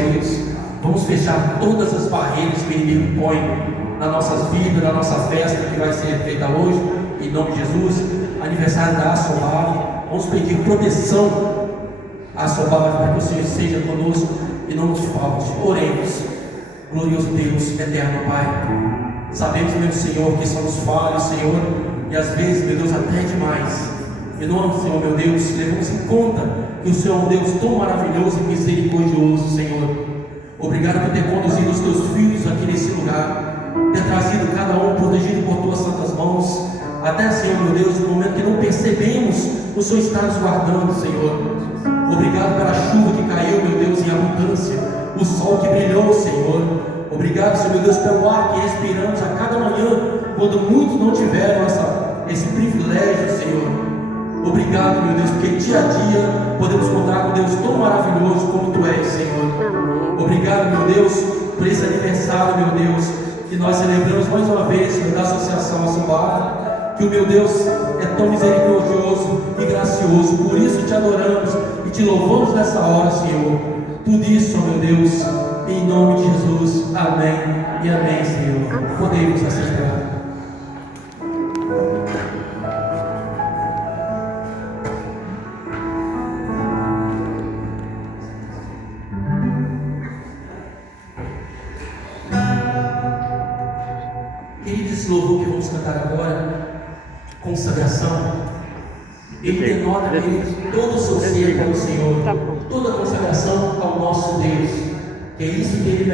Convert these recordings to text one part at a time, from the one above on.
queridos, vamos fechar todas as barreiras que o inimigo põe nas nossas vidas, na nossa festa que vai ser feita hoje, em nome de Jesus, aniversário da Assobal. Vamos pedir proteção à Assobal para que o Senhor seja conosco e não nos falte. Oremos. Glorioso Deus, eterno Pai, sabemos, meu Senhor, que somos falhos, Senhor, e às vezes, meu Deus, até demais. E nós, Senhor, meu Deus, levamos em conta que o Senhor é um Deus tão maravilhoso e misericordioso, Senhor. Obrigado por ter conduzido os teus filhos aqui nesse lugar, ter trazido cada um protegido por tuas santas mãos, até, Senhor, meu Deus, no momento que não percebemos, o Senhor está nos guardando, Senhor. Obrigado pela chuva que caiu, meu Deus, em abundância, o sol que brilhou, Senhor. Obrigado, Senhor, meu Deus, pelo ar que respiramos a cada manhã, quando muitos não tiveram esse privilégio, Senhor. Obrigado, meu Deus, porque dia a dia podemos contar com Deus tão maravilhoso como Tu és, Senhor. Obrigado, meu Deus, por esse aniversário, meu Deus, que nós celebramos mais uma vez, Senhor, da Associação Assobal, que o meu Deus é tão misericordioso e gracioso. Por isso te adoramos e te louvamos nessa hora, Senhor. Tudo isso, meu Deus, em nome de Jesus. Amém e amém, Senhor. Podemos aceitar. Querido, esse louvor que vamos cantar agora, consagração, ele denota, querido, todo o seu ser para o Senhor, toda a consagração ao nosso Deus, que é isso que ele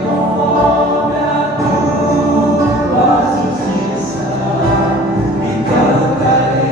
Conforme a tua justiça, me cantarei.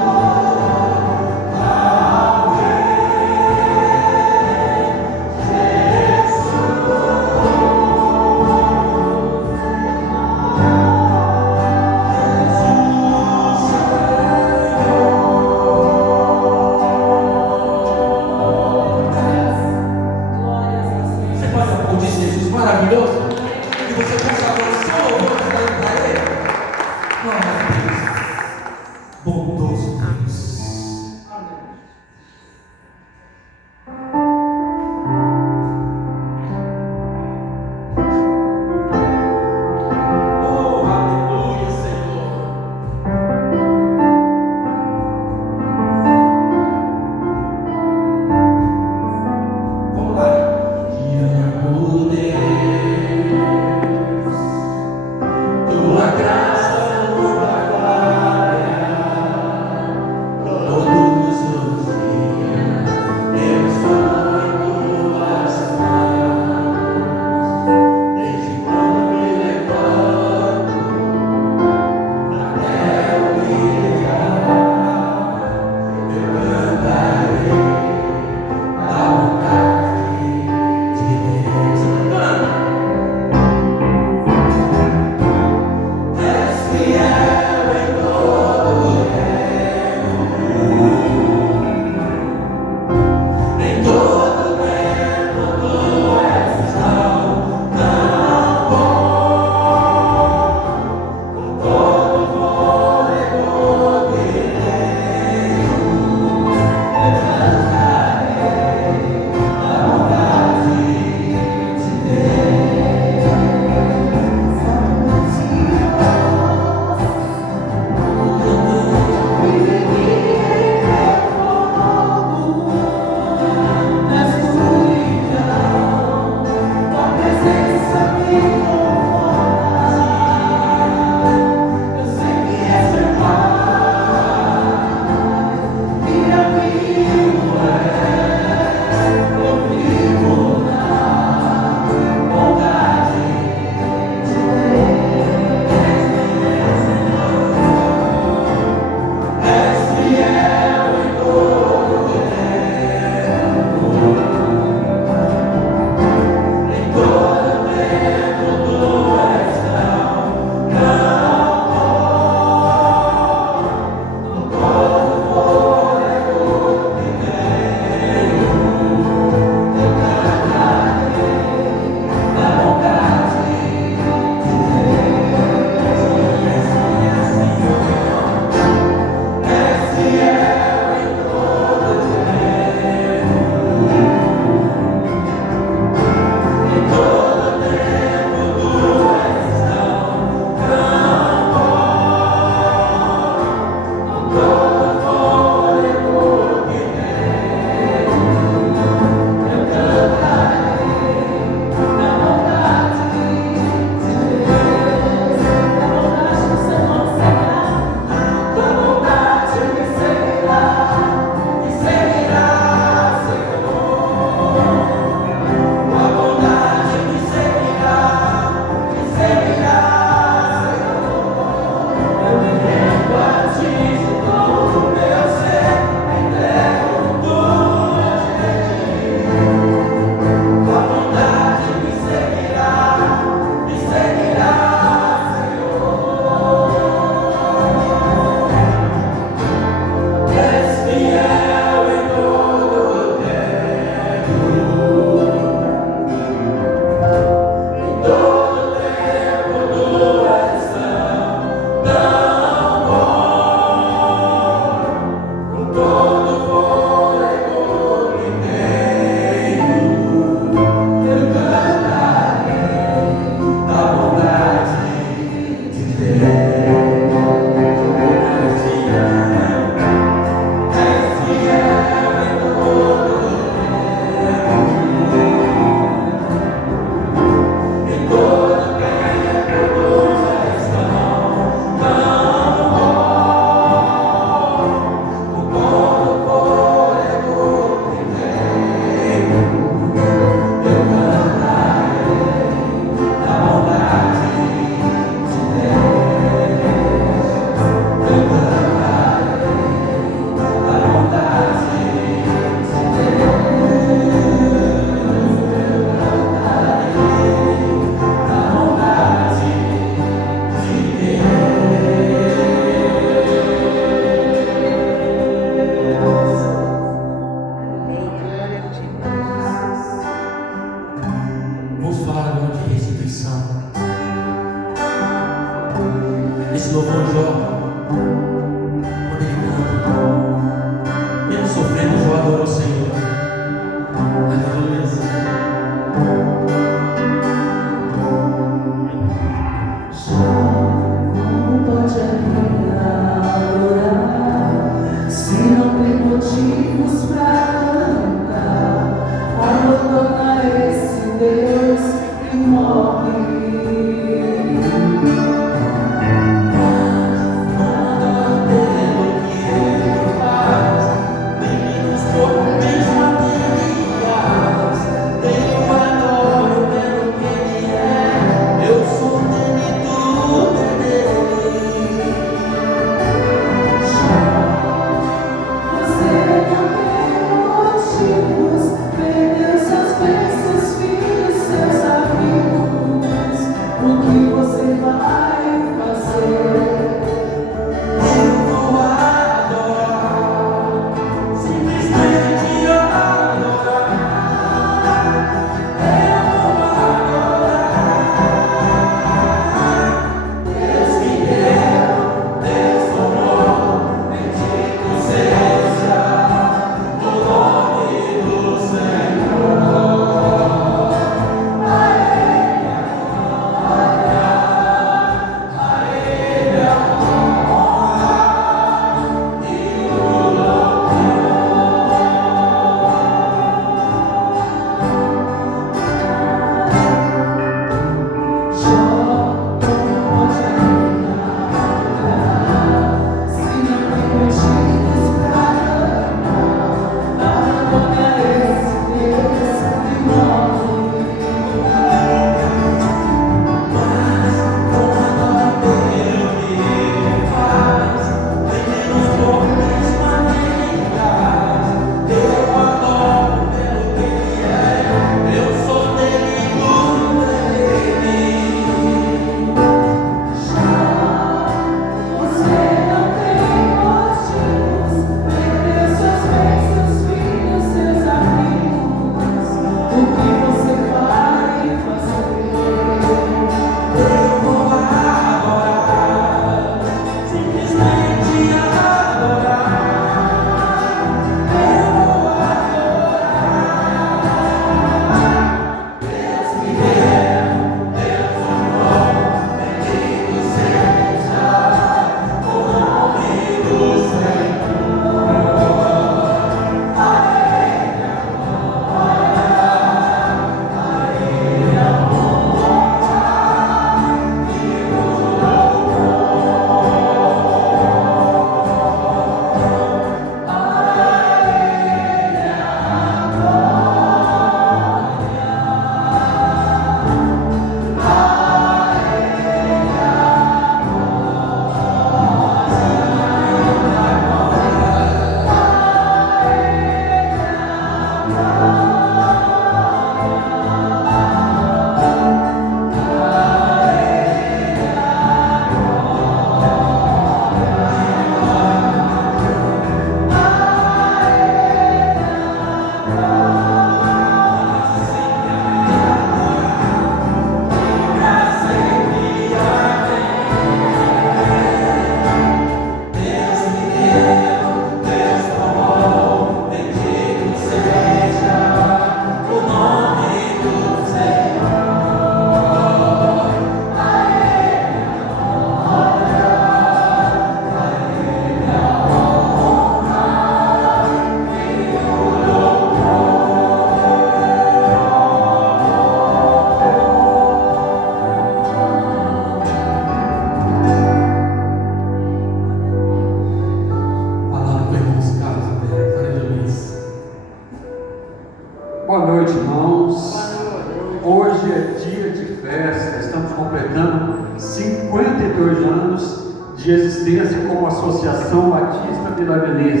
Associação Batista Vila Velha.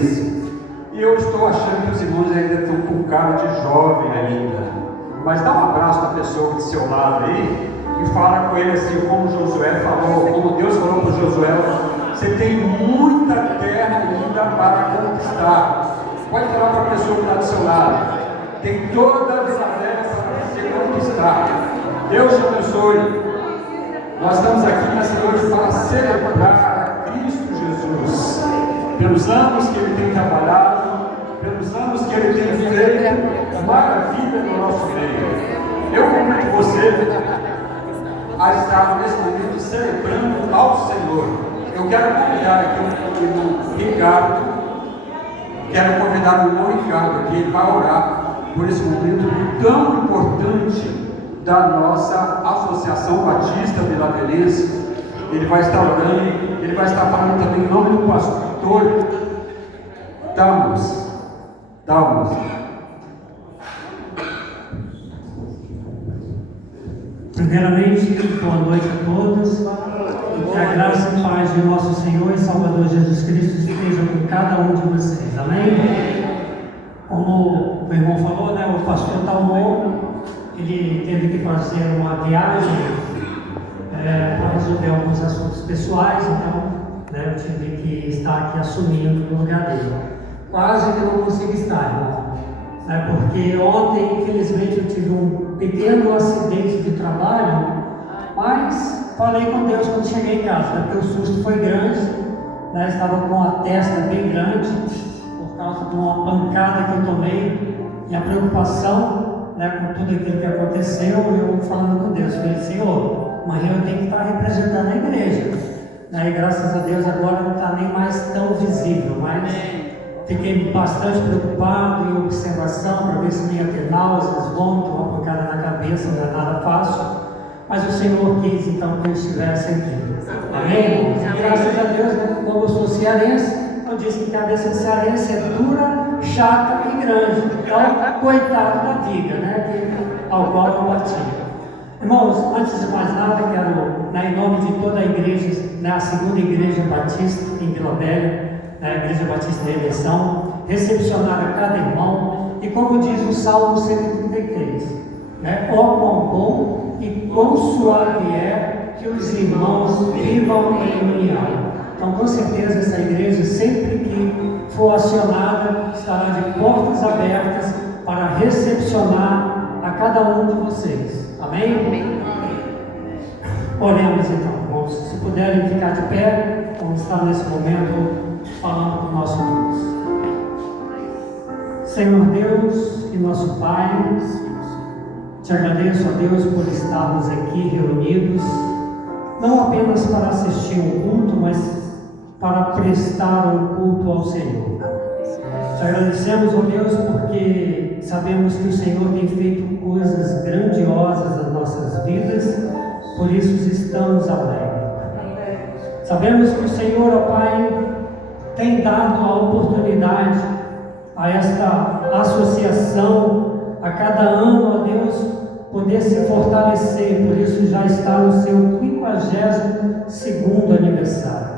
E eu estou achando que os irmãos ainda estão com cara de jovem ainda. Mas dá um abraço na pessoa do seu lado aí e fala com ele assim, como Josué falou, como Deus falou para Josué: você tem muita terra ainda para conquistar. Pode falar para a pessoa que está do seu lado: tem toda a Vila Velha para você conquistar. Deus te abençoe. Nós estamos aqui nessa noite para celebrar a Cristo Jesus, pelos anos que Ele tem trabalhado, pelos anos que Ele tem feito maravilha no nosso meio. Eu convido você a estar nesse momento celebrando ao Senhor. Eu quero convidar aqui o irmão Ricardo, aqui, ele vai orar por esse momento tão importante da nossa Associação Batista Vila Velha. Ele vai estar orando, ele vai estar falando também em nome do pastor Damos. Primeiramente, boa noite a todos. Que a graça e paz de nosso Senhor e Salvador Jesus Cristo esteja com cada um de vocês. Amém? Como o irmão falou, né, o pastor Talmon, ele teve que fazer uma viagem para resolver alguns assuntos pessoais, então eu tive que estar aqui assumindo o lugar dele. Quase que não consegui estar, irmão, porque ontem, infelizmente, eu tive um pequeno acidente de trabalho, mas falei com Deus quando cheguei em casa, porque o susto foi grande, estava com a testa bem grande, por causa de uma pancada que eu tomei, e a preocupação com tudo aquilo que aconteceu, eu falando com Deus, falei: Senhor, amanhã eu tenho que estar representando a igreja, e graças a Deus agora não está nem mais tão visível, mas fiquei bastante preocupado em observação para ver se não ia ter náuseas, vômito, uma pancada na cabeça, não é nada fácil, mas o Senhor quis então que eu estivesse aqui. Amém? Graças a Deus, como eu sou cearense, eu disse que a cabeça de cearense é dura, chata e grande. Então, coitado da viga, ao qual eu bati. Irmãos, antes de mais nada, quero, em nome de toda a igreja, a segunda igreja batista em Vila Velha, a igreja batista da eleição, recepcionar a cada irmão, e como diz o Salmo 133, ó quão bom e quão suave é que os irmãos vivam em união. Então, com certeza, essa igreja, sempre que for acionada, estará de portas abertas para recepcionar a cada um de vocês. Amém? Amém. Oremos então, irmãos. Se puderem ficar de pé, vamos estar nesse momento falando com o nosso Deus. Senhor Deus e nosso Pai, te agradeço, ó Deus, por estarmos aqui reunidos, não apenas para assistir um culto, mas para prestar um culto ao Senhor. Te agradecemos, ó Deus, porque sabemos que o Senhor tem feito coisas grandiosas nas nossas vidas, por isso estamos alegres. Sabemos que o Senhor, ó Pai, tem dado a oportunidade a esta associação, a cada ano, ó Deus, poder se fortalecer, por isso já está no seu 52º aniversário.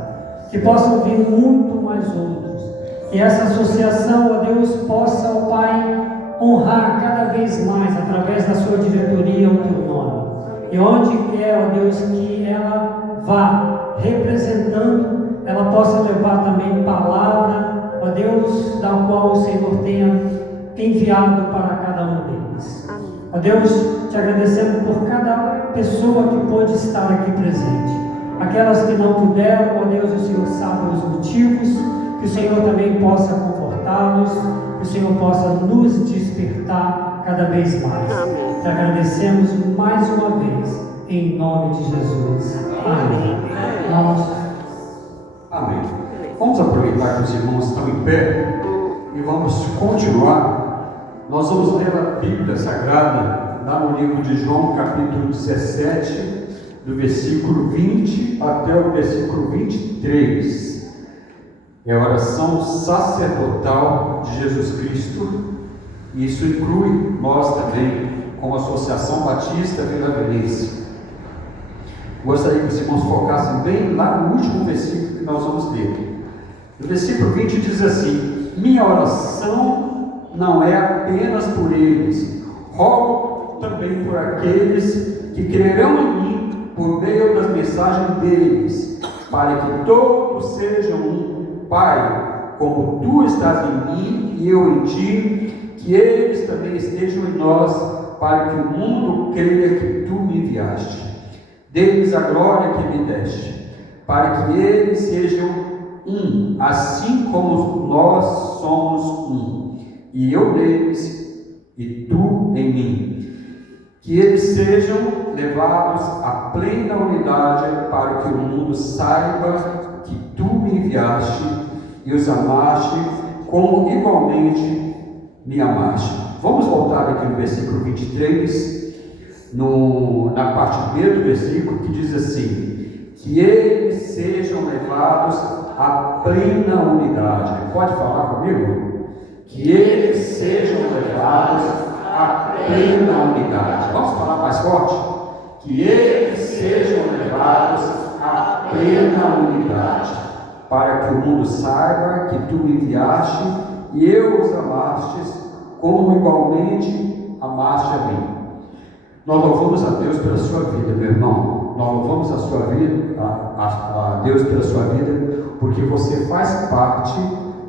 Que possam vir muito mais outros, que essa associação, ó Deus, possa, ó Pai, honrar cada vez mais, através da sua diretoria, o teu nome, e onde quer, ó Deus, que ela vá representando, ela possa levar também palavra, ó Deus, da qual o Senhor tenha enviado para cada um deles. Ó Deus, te agradecemos por cada pessoa que pôde estar aqui presente. Aquelas que não puderam, ó Deus, o Senhor sabe os motivos, que o Senhor também possa confortá-los, que o Senhor possa nos despertar cada vez mais. Amém. Te agradecemos mais uma vez, em nome de Jesus. Amém. Amém. Vamos aproveitar que os irmãos estão em pé e vamos continuar. Nós vamos ler a Bíblia Sagrada, lá no livro de João, capítulo 17, do versículo 20 até o versículo 23. É a oração sacerdotal de Jesus Cristo, e isso inclui nós também, como Associação Batista Vila Velha. Gostaria que os irmãos focassem bem lá no último versículo que nós vamos ler. O versículo 20 diz assim: minha oração não é apenas por eles, rogo também por aqueles que crerão em mim por meio das mensagens deles, para que todos sejam um. Pai, como tu estás em mim e eu em ti, que eles também estejam em nós, para que o mundo creia que tu me enviaste. Dê-lhes a glória que me deste, para que eles sejam um, assim como nós somos um, e eu neles e tu em mim. Que eles sejam levados à plena unidade, para que o mundo saiba que tu me enviaste e os amaste como igualmente me amaste. Vamos voltar aqui no versículo 23, na parte B do versículo, que diz assim: que eles sejam levados à plena unidade. Pode falar comigo? Que eles sejam levados à plena unidade. Vamos falar mais forte? Que eles sejam levados à plena unidade, para que o mundo saiba que tu me enviaste e eu os amastes como igualmente amaste a mim. Nós louvamos a Deus pela sua vida, meu irmão. Nós louvamos a sua vida, a Deus pela sua vida, porque você faz parte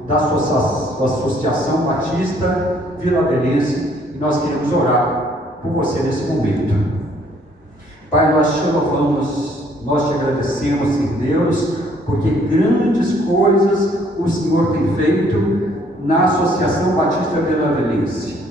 da Associação Batista Vila Belenense, e nós queremos orar por você nesse momento. Pai, nós te louvamos, nós te agradecemos, Senhor Deus, porque grandes coisas o Senhor tem feito na Associação Batista Vila Belenense.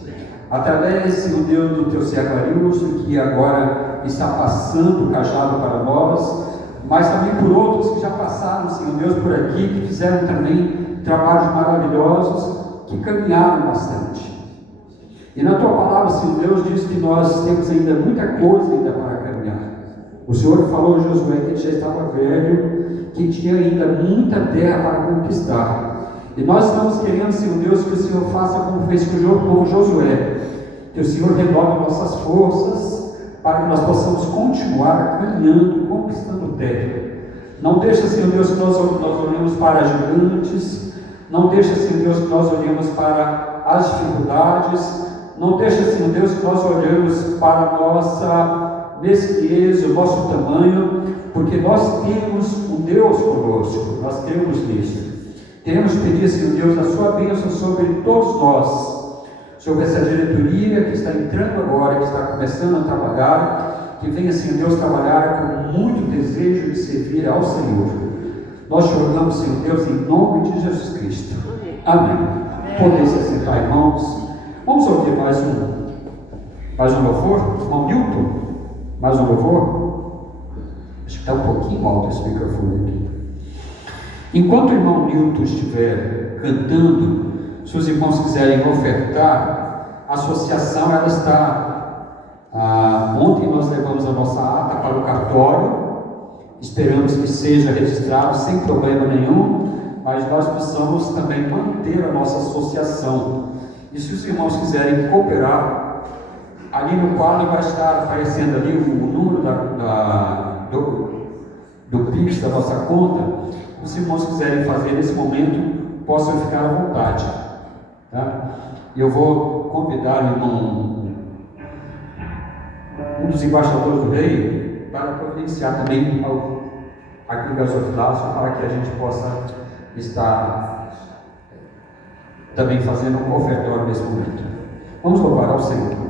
Através, Senhor Deus, do teu servo Arilson, que agora está passando o cajado para nós, mas também por outros que já passaram, Senhor Deus, por aqui, que fizeram também trabalhos maravilhosos, que caminharam bastante. E na tua palavra, Senhor Deus, diz que nós temos ainda muita coisa ainda para caminhar. O Senhor falou a Josué que ele já estava velho, que tinha ainda muita terra para conquistar. E nós estamos querendo, Senhor Deus, que o Senhor faça como fez com Josué, que o Senhor renove nossas forças, para que nós possamos continuar caminhando, conquistando terra. Não deixa, Senhor Deus, que nós olhemos para gigantes, não deixa, Senhor Deus, que nós olhemos para as dificuldades, não deixa, Senhor Deus, que nós olhemos para a nossa mesquinhez, o nosso tamanho, porque nós temos um Deus conosco, nós cremos nisso. Queremos pedir, Senhor Deus, a sua bênção sobre todos nós, sobre essa diretoria que está entrando agora, que está começando a trabalhar, que venha, Senhor Deus, trabalhar com muito desejo de servir ao Senhor. Nós te oramos, Senhor Deus, em nome de Jesus Cristo. Amém. Podem se sentar, irmãos. Vamos ouvir mais um louvor? Irmão Nilton, mais um louvor? Acho que está um pouquinho alto esse microfone aqui. Enquanto o irmão Nilton estiver cantando, se os irmãos quiserem ofertar, a associação ela está. Ontem nós levamos a nossa ata para o cartório, esperamos que seja registrado sem problema nenhum, mas nós precisamos também manter a nossa associação. E se os irmãos quiserem cooperar, ali no quadro vai estar aparecendo ali o número do Pix da nossa conta. Se os irmãos quiserem fazer nesse momento, possam ficar à vontade. Tá? Eu vou convidar o irmão, um dos embaixadores do rei, para providenciar também aqui o gasofilácio, para que a gente possa estar também fazendo um ofertório nesse momento. Vamos louvar ao Senhor.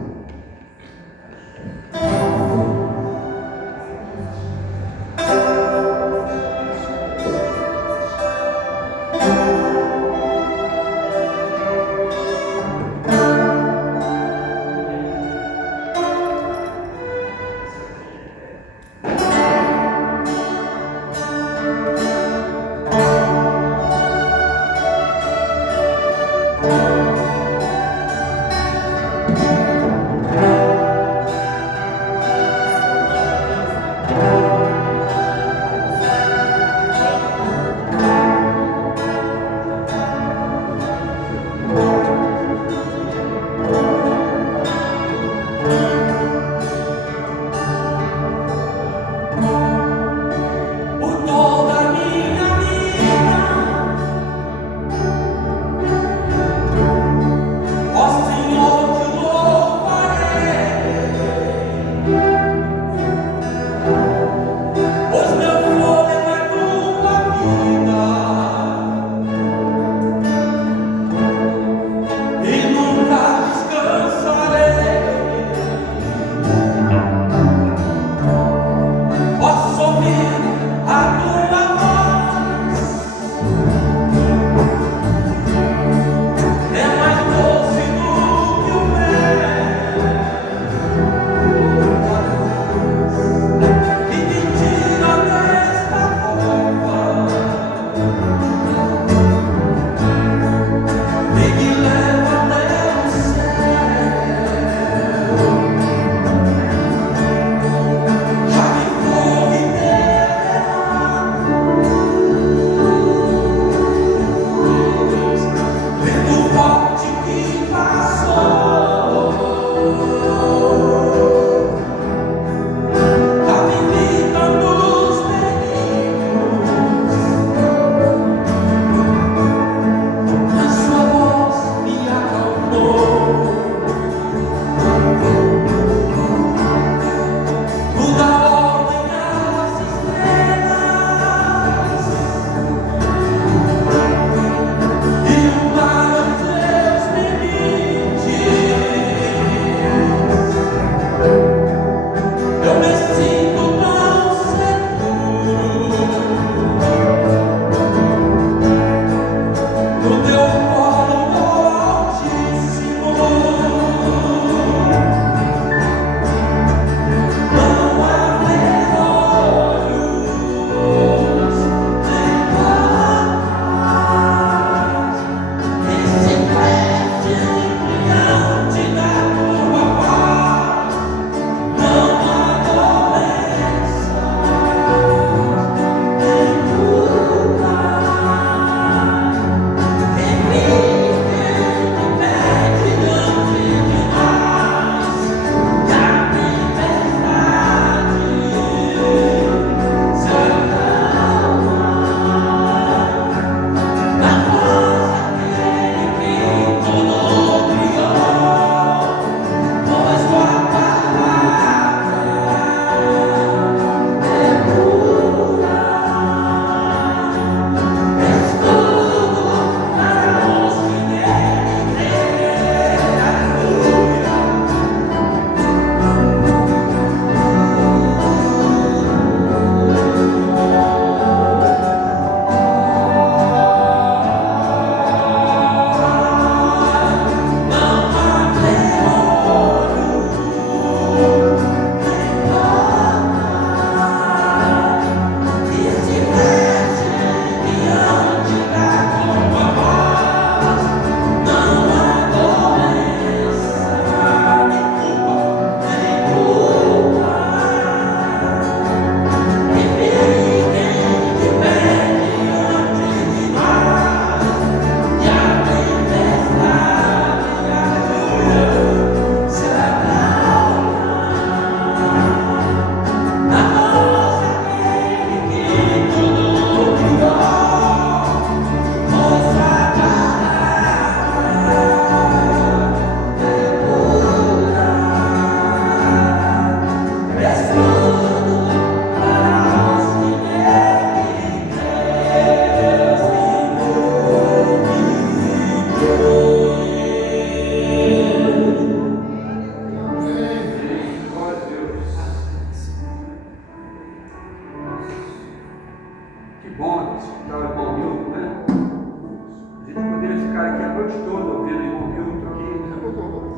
ficar aqui a noite toda ouvindo o irmão Milton aqui,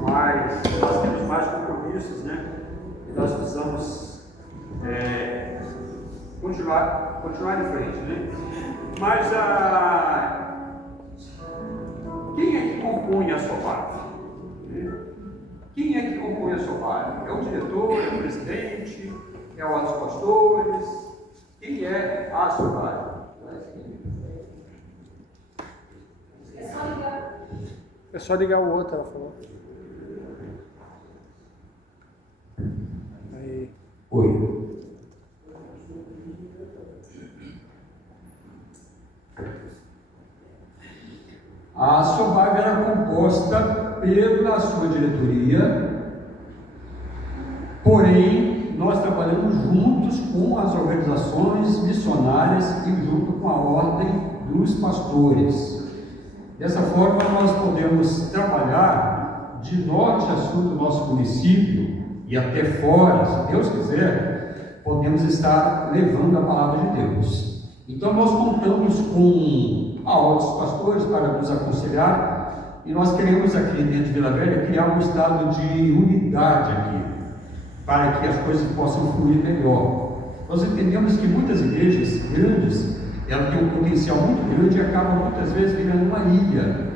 mas nós temos mais compromissos, né? E nós precisamos continuar em frente, né? Mas quem é que compunha a SOBAV? Quem é que compõe a SOBAV? É o diretor, é o presidente, é o dos pastores? Quem é a SOBAV? É só ligar o outro, ela falou. Aí. Oi. A SOBAV era composta pela sua diretoria, porém nós trabalhamos juntos com as organizações missionárias e junto com a ordem dos pastores. Dessa forma nós podemos trabalhar de norte a sul do nosso município e até fora, se Deus quiser, podemos estar levando a palavra de Deus. Então nós contamos com a ordem dos pastores para nos aconselhar e nós queremos aqui dentro de Vila Velha criar um estado de unidade aqui, para que as coisas possam fluir melhor. Nós entendemos que muitas igrejas grandes, elas têm um potencial muito grande e acabam muitas vezes virando uma ilha.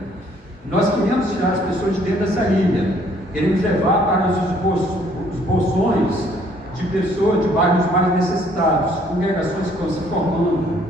Nós queremos tirar as pessoas de dentro dessa ilha, queremos levar para os bolsões de pessoas de bairros mais necessitados, congregações que estão se formando,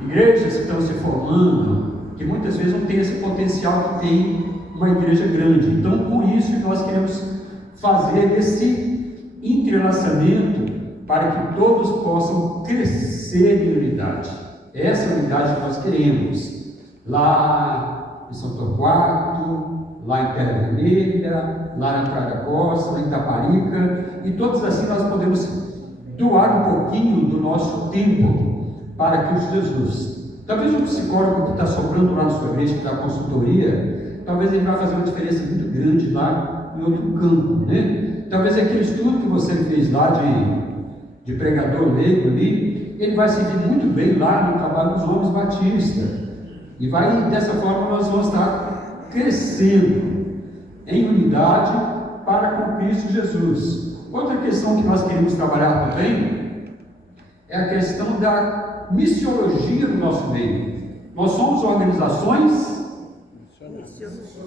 igrejas que estão se formando, que muitas vezes não têm esse potencial que tem uma igreja grande. Então, com isso, nós queremos fazer esse entrelaçamento para que todos possam crescer em unidade. Essa é a unidade que nós queremos. Lá em São Torquato, lá em Terra Vermelha, lá na Praia da Costa, lá em Itaparica, e todos assim nós podemos doar um pouquinho do nosso tempo para Cristo Jesus. Talvez um psicólogo que está sobrando lá na sua igreja, que dá consultoria, talvez ele vai fazer uma diferença muito grande lá em outro campo, né? Talvez aquele estudo que você fez lá de pregador leigo ali, ele vai servir muito bem lá no trabalho dos homens batistas. E dessa forma nós vamos estar crescendo em unidade para com Cristo Jesus. Outra questão que nós queremos trabalhar também é a questão da missiologia do nosso meio. Nós somos organizações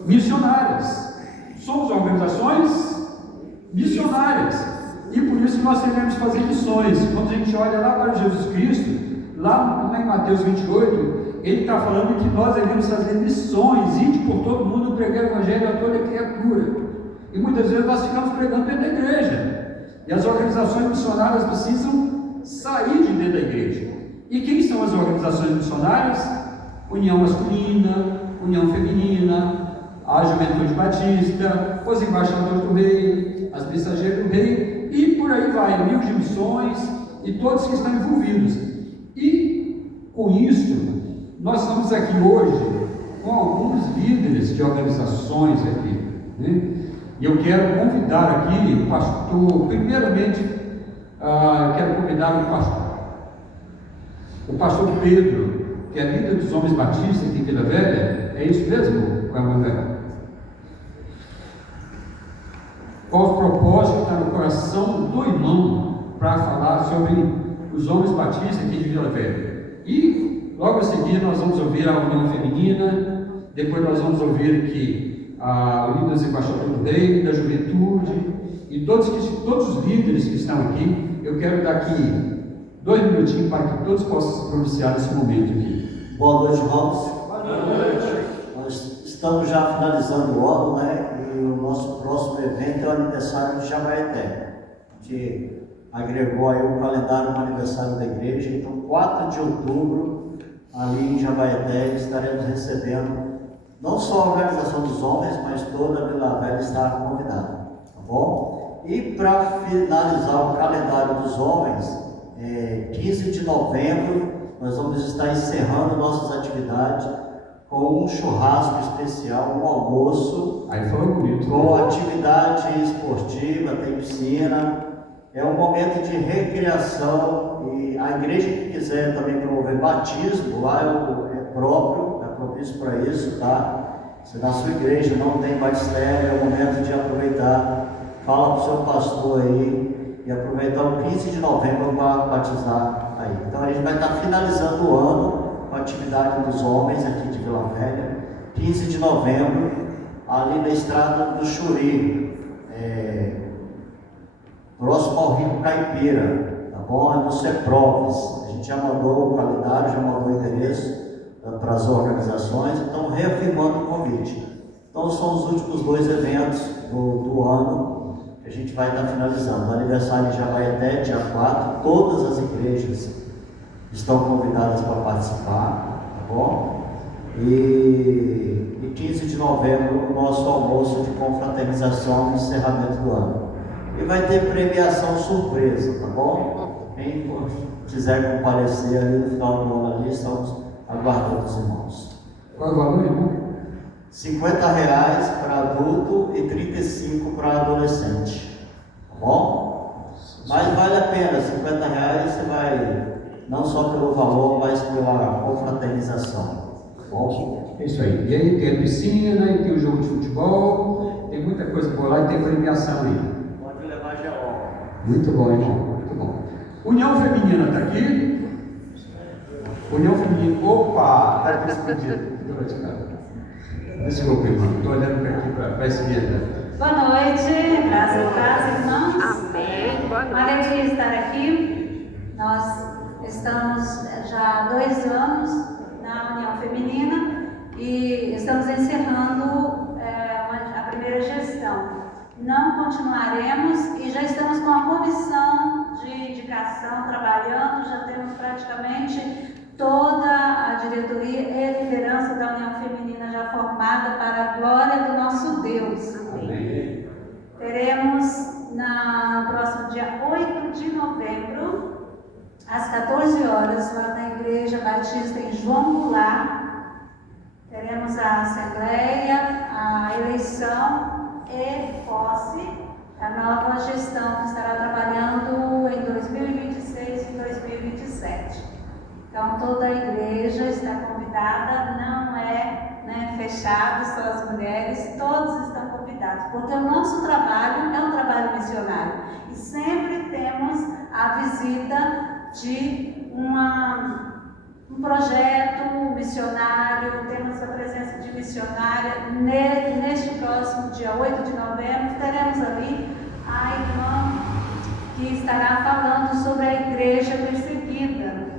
missionárias. Somos organizações missionárias. E por isso nós queremos fazer missões. Quando a gente olha lá para Jesus Cristo, lá em Mateus 28, ele está falando que nós devemos fazer missões, ir por todo mundo, pregar o evangelho a toda criatura. E muitas vezes nós ficamos pregando dentro da igreja. E as organizações missionárias precisam sair de dentro da igreja. E quem são as organizações missionárias? União Masculina, União Feminina, a Juventude Batista, os Embaixadores do Rei, as Mensageiras do Rei, e por aí vai, amigos de missões e todos que estão envolvidos. E com isso, nós estamos aqui hoje com alguns líderes de organizações aqui, né? E eu quero convidar aqui o pastor, primeiramente, quero convidar o pastor Pedro, que é líder dos Homens Batistas aqui em Vila Velha. É isso mesmo, Camandé? Qual o propósito que está no coração do irmão para falar sobre os Homens Batistas aqui de Vila Velha? E logo a seguir nós vamos ouvir a União Feminina, depois nós vamos ouvir aqui o líder dos Embaixadores do Rei, da Juventude, e todos os líderes que estão aqui. Eu quero dar aqui 2 minutinhos para que todos possam se pronunciar nesse momento aqui. Boa noite, irmãos. Boa noite. Nós estamos já finalizando o ano, né? E o nosso próximo evento é o aniversário de Javaeté. A gente agregou aí o calendário do aniversário da igreja. Então, 4 de outubro, ali em Javaeté, estaremos recebendo não só a organização dos homens, mas toda a Vila Velha estará convidada, tá bom? E para finalizar o calendário dos homens, 15 de novembro, nós vamos estar encerrando nossas atividades com um churrasco especial, um almoço, Aí foi bonito, com atividade esportiva, tem piscina. É um momento de recreação, e a igreja que quiser também promover batismo, lá é próprio compromisso para isso, tá? Se na sua igreja não tem batistério, é o momento de aproveitar. Fala para o seu pastor aí e aproveitar o 15 de novembro para batizar aí. Então a gente vai estar finalizando o ano com a atividade dos homens aqui de Vila Velha. 15 de novembro, ali na estrada do Churi, próximo ao Rio Caipira, tá bom? É no CEPROVES. A gente já mandou o calendário, já mandou o endereço para as organizações, então reafirmando o convite. Então são os últimos 2 eventos do ano que a gente vai estar finalizando. O aniversário de Jabaeté, dia 4, todas as igrejas estão convidadas para participar, tá bom? E 15 de novembro, o nosso almoço de confraternização e encerramento do ano. E vai ter premiação surpresa, tá bom? Quem quiser comparecer ali no final do ano ali, estamos aguardando os irmãos. Qual é o valor, irmão? R$50 para adulto e 35 para adolescente, tá bom? Mas vale a pena, R$50 você vai, não só pelo valor, mas pela confraternização, tá bom? É isso aí. E aí tem a piscina, e tem o jogo de futebol, tem muita coisa por lá e tem premiação aí. Pode levar geol. Muito bom, irmão, muito bom. União Feminina está aqui? União Feminina, opa, está aqui escondido. Desculpa, irmão, estou olhando para aqui, para a esquerda. Boa noite, graça e paz, irmãos. Amém. Boa Uma noite. alegria estar aqui. Nós estamos já há 2 anos na União Feminina e estamos encerrando a primeira gestão. Não continuaremos e já estamos com a comissão de indicação trabalhando, já temos praticamente toda a diretoria e liderança da União Feminina já formada para a glória do nosso Deus. Amém. Teremos no próximo dia 8 de novembro, às 14 horas, lá na Igreja Batista em João Goulart, teremos a assembleia, a eleição e posse da nova gestão que estará trabalhando em 2026 e 2027. Então, toda a igreja está convidada, não é fechado só as mulheres, todos estão convidados, porque o nosso trabalho é um trabalho missionário e sempre temos a visita de um projeto missionário, temos a presença de missionária. Neste próximo dia 8 de novembro, teremos ali a irmã que estará falando sobre a igreja perseguida.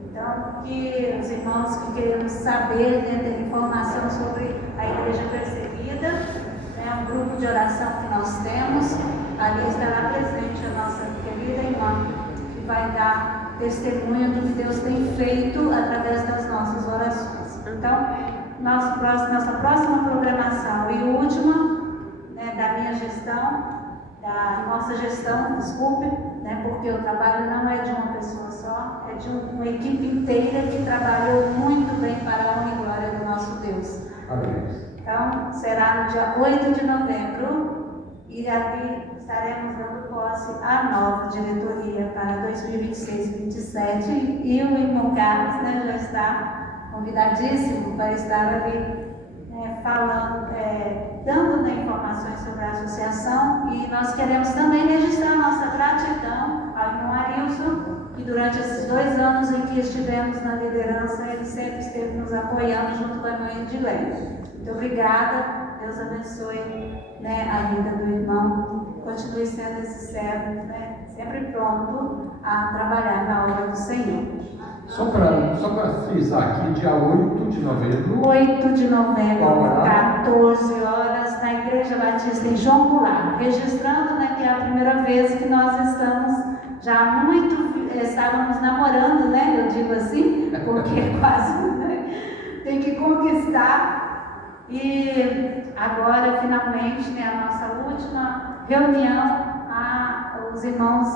Então, que os irmãos que queremos saber, ter informação sobre a igreja perseguida, é um grupo de oração que nós temos, ali estará presente a nossa querida irmã, que vai dar testemunho do que Deus tem feito através das nossas orações. Então, nossa próxima programação e última, da minha gestão, da nossa gestão, desculpe, porque o trabalho não é de uma pessoa só, é de uma equipe inteira que trabalhou muito bem para a honra e glória do nosso Deus. Amém. Então, será no dia 8 de novembro e ali estaremos dando posse à nova diretoria para 2026 e 2027 e o irmão Carlos já está convidadíssimo para estar ali falando, dando informações sobre a associação, e nós queremos também registrar nossa gratidão ao irmão Arilson, que durante esses 2 anos em que estivemos na liderança, ele sempre esteve nos apoiando junto com a irmã Edilene. Muito obrigada, Deus abençoe a vida do irmão, continue sendo esse servo, sempre pronto a trabalhar na obra do Senhor. Só para frisar aqui, dia 8 de novembro. 8 de novembro, Qual horário? 14 horas, na Igreja Batista em João Goulart. Registrando que é a primeira vez que nós estamos já estávamos namorando, eu digo assim, porque quase tem que conquistar. E agora, finalmente, a nossa última reunião, os irmãos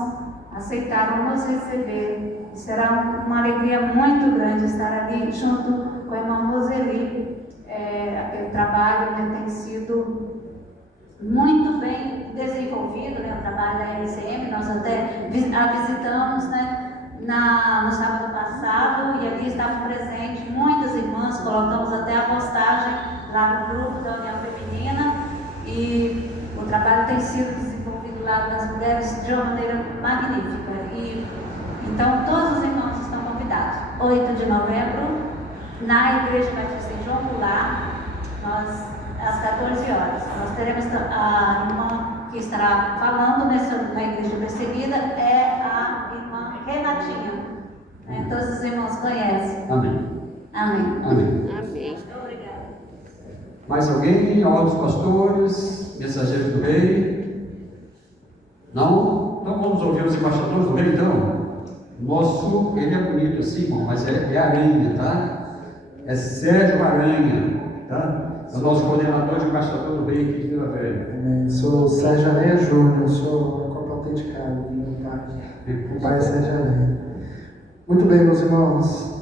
aceitaram nos receber. Será uma alegria muito grande estar ali junto com a irmã Roseli. O trabalho tem sido muito bem desenvolvido, o trabalho da LCM, nós até a visitamos no sábado passado, e ali estavam presentes muitas irmãs, colocamos até a postagem lá no grupo da União Feminina, e o trabalho tem sido desenvolvido lá das mulheres de uma maneira magnífica. E então todos os irmãos estão convidados. 8 de novembro, na Igreja Batista em João Goulart, às 14 horas. Nós teremos a irmã que estará falando na igreja perseguida, é a irmã Renatinha. Todos os irmãos conhecem. Amém. Amém. Amém. Obrigada. Mais alguém? Outros pastores? Mensageiros do rei? Não? Então vamos ouvir os embaixadores do rei, então. Nosso, ele é bonito assim, irmão, mas é Aranha, tá? É Sérgio Aranha, tá? É o nosso coordenador de embaixador do rei aqui de Vila Velha. Sou Sérgio Aranha Júnior, sou copatente-caro do meu pai. O pai é Sérgio Aranha. Muito bem, meus irmãos.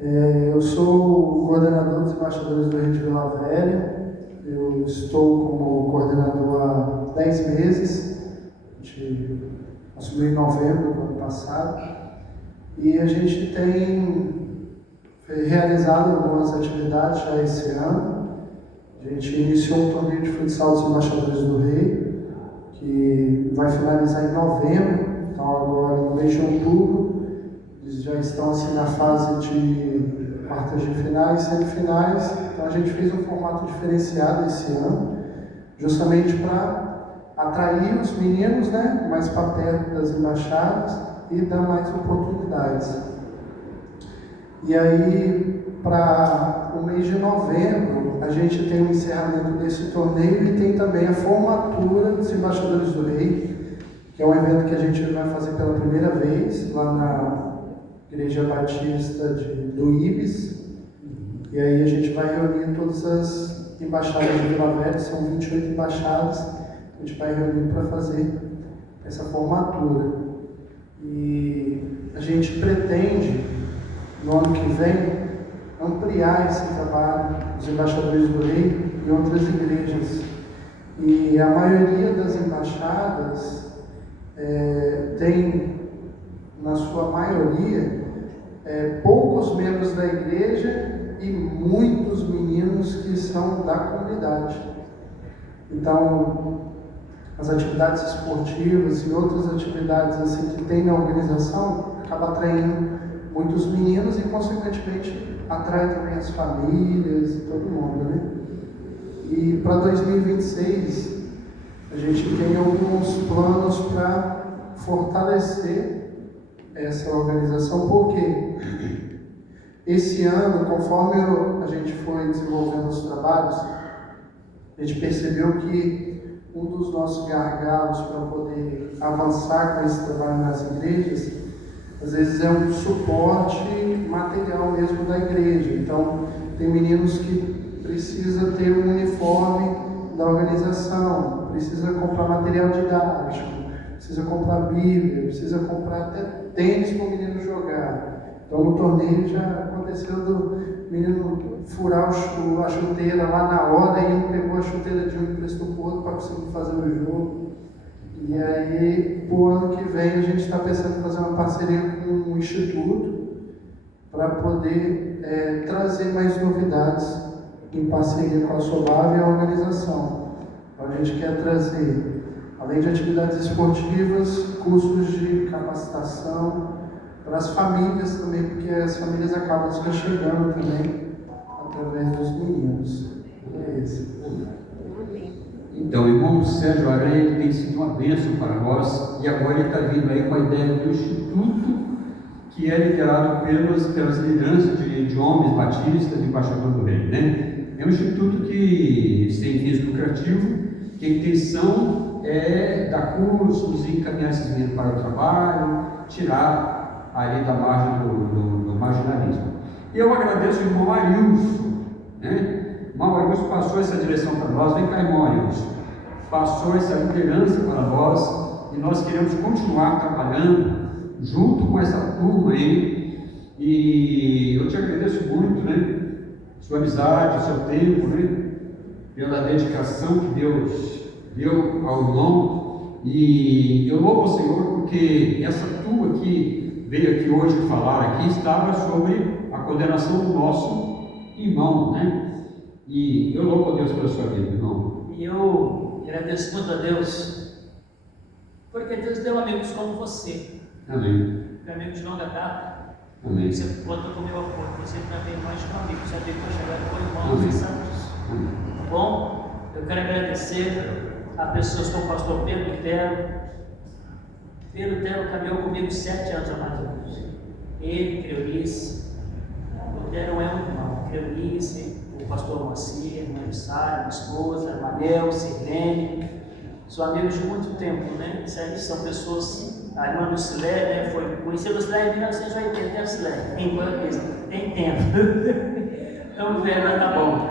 Eu sou o coordenador dos embaixadores do rei de Vila Velha. Eu estou como coordenador há 10 meses. A gente assumiu em novembro do ano passado. E a gente tem realizado algumas atividades já esse ano. A gente iniciou um torneio de futsal dos embaixadores do rei, que vai finalizar em novembro. Então agora no mês de outubro, eles já estão assim na fase de quartas de finais, semifinais. Então a gente fez um formato diferenciado esse ano, justamente para atrair os meninos, né, mais para perto das embaixadas e dar mais oportunidades. E aí, para o mês de novembro, a gente tem o encerramento desse torneio e tem também a formatura dos embaixadores do rei, que é um evento que a gente vai fazer pela primeira vez lá na Igreja Batista do Ibis. E aí a gente vai reunir todas as embaixadas de Vila Velha, são 28 embaixadas, a gente vai reunir para fazer essa formatura. E a gente pretende, no ano que vem, ampliar esse trabalho dos embaixadores do rei em outras igrejas. E a maioria das embaixadas tem, na sua maioria, poucos membros da igreja e muitos meninos que são da comunidade. Então, as atividades esportivas e outras atividades assim que tem na organização acaba atraindo muitos meninos e, consequentemente, atrai também as famílias e todo mundo, né? E para 2026, a gente tem alguns planos para fortalecer essa organização, porque esse ano, conforme a gente foi desenvolvendo os trabalhos, a gente percebeu que um dos nossos gargalos para poder avançar com esse trabalho nas igrejas, às vezes é um suporte material mesmo da igreja. Então, tem meninos que precisam ter um uniforme da organização, precisa comprar material didático, precisa comprar Bíblia, precisa comprar até tênis para o menino jogar. Então, no torneio já aconteceu do menino furar a chuteira lá na hora e um pegou a chuteira de um e emprestou para o outro para conseguir fazer o jogo. E aí, para o ano que vem, a gente está pensando em fazer uma parceria com um instituto para poder trazer mais novidades em parceria com a Sobav e a organização. Então, a gente quer trazer, além de atividades esportivas, cursos de capacitação para as famílias também, porque as famílias acabam se chegando também através dos meninos. É isso. Então, irmão Sérgio Aranha, ele tem sido uma bênção para nós, e agora ele está vindo aí com a ideia do instituto, que é liderado pelas lideranças de homens batistas e embaixador do rei, né? É um instituto que sem fins lucrativo, que a intenção é dar cursos e encaminhar esses meninos para o trabalho, tirar ali da margem do marginalismo. E eu agradeço o irmão Arilson, né? O irmão Arilson passou essa direção para nós. Vem cá, irmão Arilson. Passou essa liderança para nós e nós queremos continuar trabalhando junto com essa turma aí. E eu te agradeço muito, né? Sua amizade, seu tempo, né? Pela dedicação que Deus deu ao irmão. E eu louvo ao Senhor porque essa turma aqui veio aqui hoje falar aqui estava sobre a condenação do nosso irmão, né? E eu louvo a Deus pela sua vida, irmão. E eu agradeço muito a Deus, porque Deus deu amigos como você, Amém. amigos de longa data. Amém. Você conta com o meu apoio, você também é mais que um amigo, sabia que eu chegar com o irmão, Amém. você sabe disso. Tá bom? Eu quero agradecer a pessoas como o pastor Pedro Tero. Pedro Tero caminhou comigo 7 anos a mais ou menos. Ele, Cleonice, o Tero é um irmão. Cleonice, o pastor Moacir, a irmã Sara, minha esposa, a Manel, Sirlene, são amigos de muito tempo, né? São pessoas, a irmã Lucilé, né? Foi conhecida Lucilé em 1980, né, Lucilé? Tem tempo. Então, mas tá bom.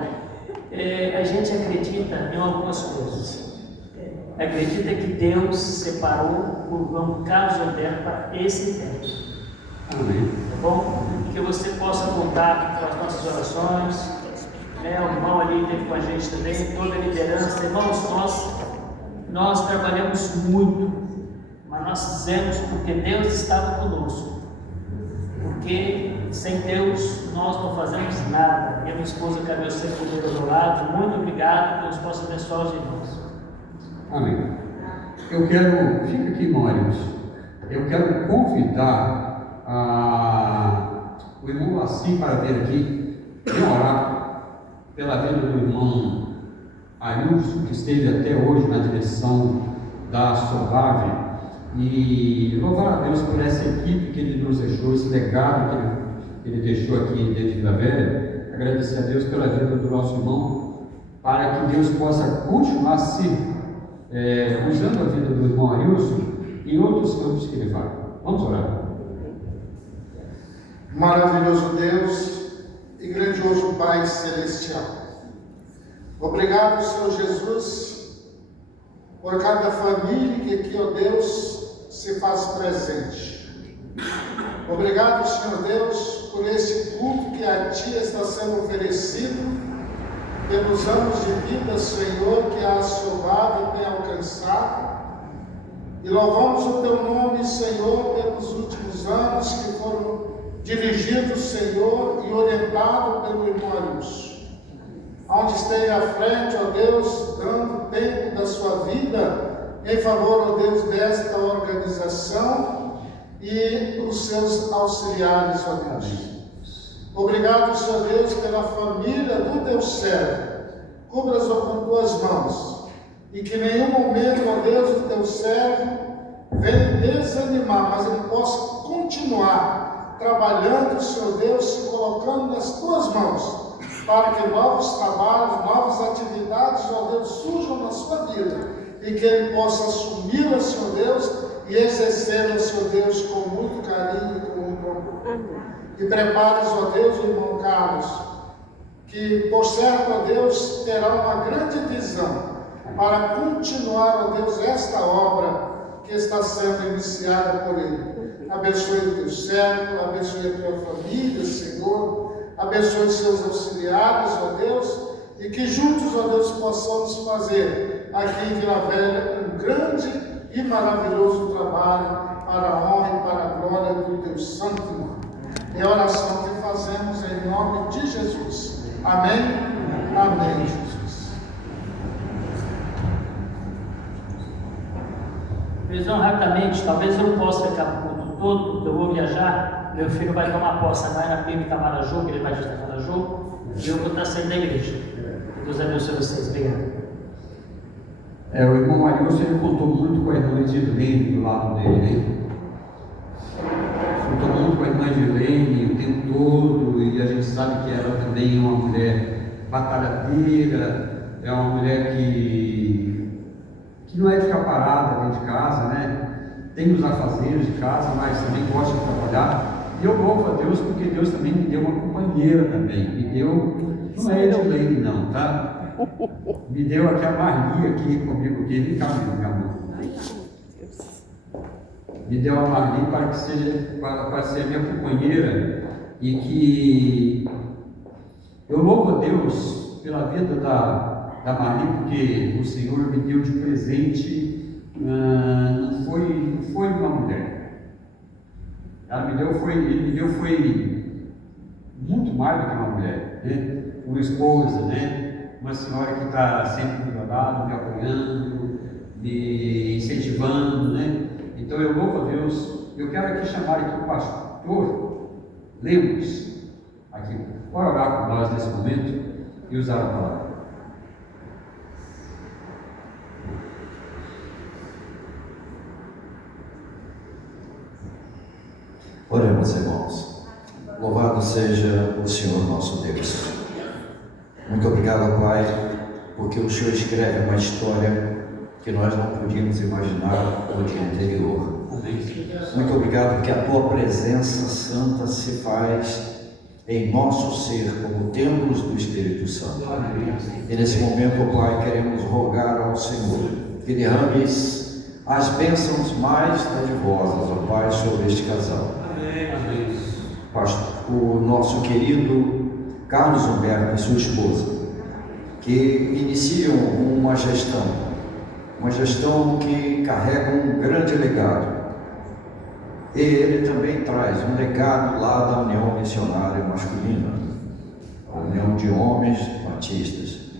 A gente acredita em algumas coisas. Acredita que Deus separou o irmão Carlos Alberto para esse tempo. Amém. Tá bom? Que você possa contar com as nossas orações. Né? O irmão ali esteve com a gente também, toda a liderança. Irmãos, nós trabalhamos muito, mas nós fizemos porque Deus estava conosco. Porque sem Deus nós não fazemos nada. E a minha esposa caminhou sempre comigo ao meu lado. Muito obrigado. Deus possa abençoar os irmãos. Amém. Eu quero, fica aqui, irmão Arius. Eu quero convidar o irmão Laci para vir aqui e orar pela vida do irmão Ailson, que esteve até hoje na direção da Solave, e louvar a Deus por essa equipe que Ele nos deixou, esse legado que Ele deixou aqui dentro de Vila Velha. Agradecer a Deus pela vida do nosso irmão, para que Deus possa continuar usando a vida do irmão Ailson em outros campos que Ele vai. Vamos orar. Maravilhoso Deus e grandioso Pai Celestial, obrigado, Senhor Jesus, por cada família que aqui, ó Deus, se faz presente. Obrigado, Senhor Deus, por esse culto que a Ti está sendo oferecido, pelos anos de vida, Senhor, que a Solave tem alcançado. E louvamos o Teu nome, Senhor, pelos últimos anos que foram dirigido, Senhor, e orientado pelo irmão Ailson, onde esteve à frente, ó Deus, dando tempo da sua vida em favor, ó Deus, desta organização e os seus auxiliares, ó Deus. Obrigado, Senhor Deus, pela família do Teu servo. Cubra-os com Tuas mãos e que em nenhum momento, ó Deus, o Teu servo venha desanimar, mas ele possa continuar trabalhando, Senhor Deus, se colocando nas Tuas mãos, para que novos trabalhos, novas atividades, ó Deus, surjam na sua vida, e que Ele possa assumi-las, Senhor Deus, e exercê-las, Senhor Deus, com muito carinho e com muito amor. E prepares, ó Deus, o irmão Carlos, que, por certo, ó Deus, terá uma grande visão para continuar, ó Deus, esta obra que está sendo iniciada por Ele. Abençoe o Teu servo, abençoe a Tua família, Senhor, abençoe os seus auxiliares, ó Deus, e que juntos, ó Deus, possamos fazer aqui em Vila Velha um grande e maravilhoso trabalho para a honra e para a glória do Teu santo nome. É a oração que fazemos em nome de Jesus. Amém? Amém, Jesus. Visão rapidamente, talvez eu não possa ficar por muito todo, eu vou viajar, meu filho vai tomar posse agora na PIB Tamaraju, que ele vai de Tamaraju, e eu vou estar saindo da igreja. Deus abençoe vocês, obrigado. O irmão Ailson, ele contou muito com a irmã Edilene do lado dele, né? Contou muito com a irmã Edilene o tempo todo, e a gente sabe que ela também é uma mulher batalhadeira, é uma mulher que não é de ficar parada dentro de casa, né? Tem os afazeres de casa, mas também gosta de trabalhar. E eu louvo a Deus porque Deus também me deu uma companheira também. Me deu, não é Edilene não, tá? Me deu aqui a Marli aqui comigo, aqui, vem cá, meu amor. Me deu a Marli para que seja, para ser minha companheira, e que eu louvo a Deus pela vida da Marli, porque o Senhor me deu de presente, não foi uma mulher, Ele me deu foi muito mais do que uma mulher, né? Uma esposa, né? Uma senhora que está sempre do meu lado, me apoiando, me incentivando, né? Então eu louvo a Deus. Eu quero aqui chamar aqui o pastor Lemos, aqui, para orar com nós nesse momento e usar a palavra. Oremos, irmãos. Louvado seja o Senhor nosso Deus. Muito obrigado, Pai, porque o Senhor escreve uma história que nós não podíamos imaginar no dia anterior. Muito obrigado porque a Tua presença santa se faz em nosso ser como templos do Espírito Santo. E nesse momento, Pai, queremos rogar ao Senhor que derrames as bênçãos mais dadivosas, ó Pai, sobre este casal. O nosso querido Carlos Humberto e sua esposa, que iniciam uma gestão que carrega um grande legado. E ele também traz um legado lá da União Missionária Masculina, a União de Homens Batistas.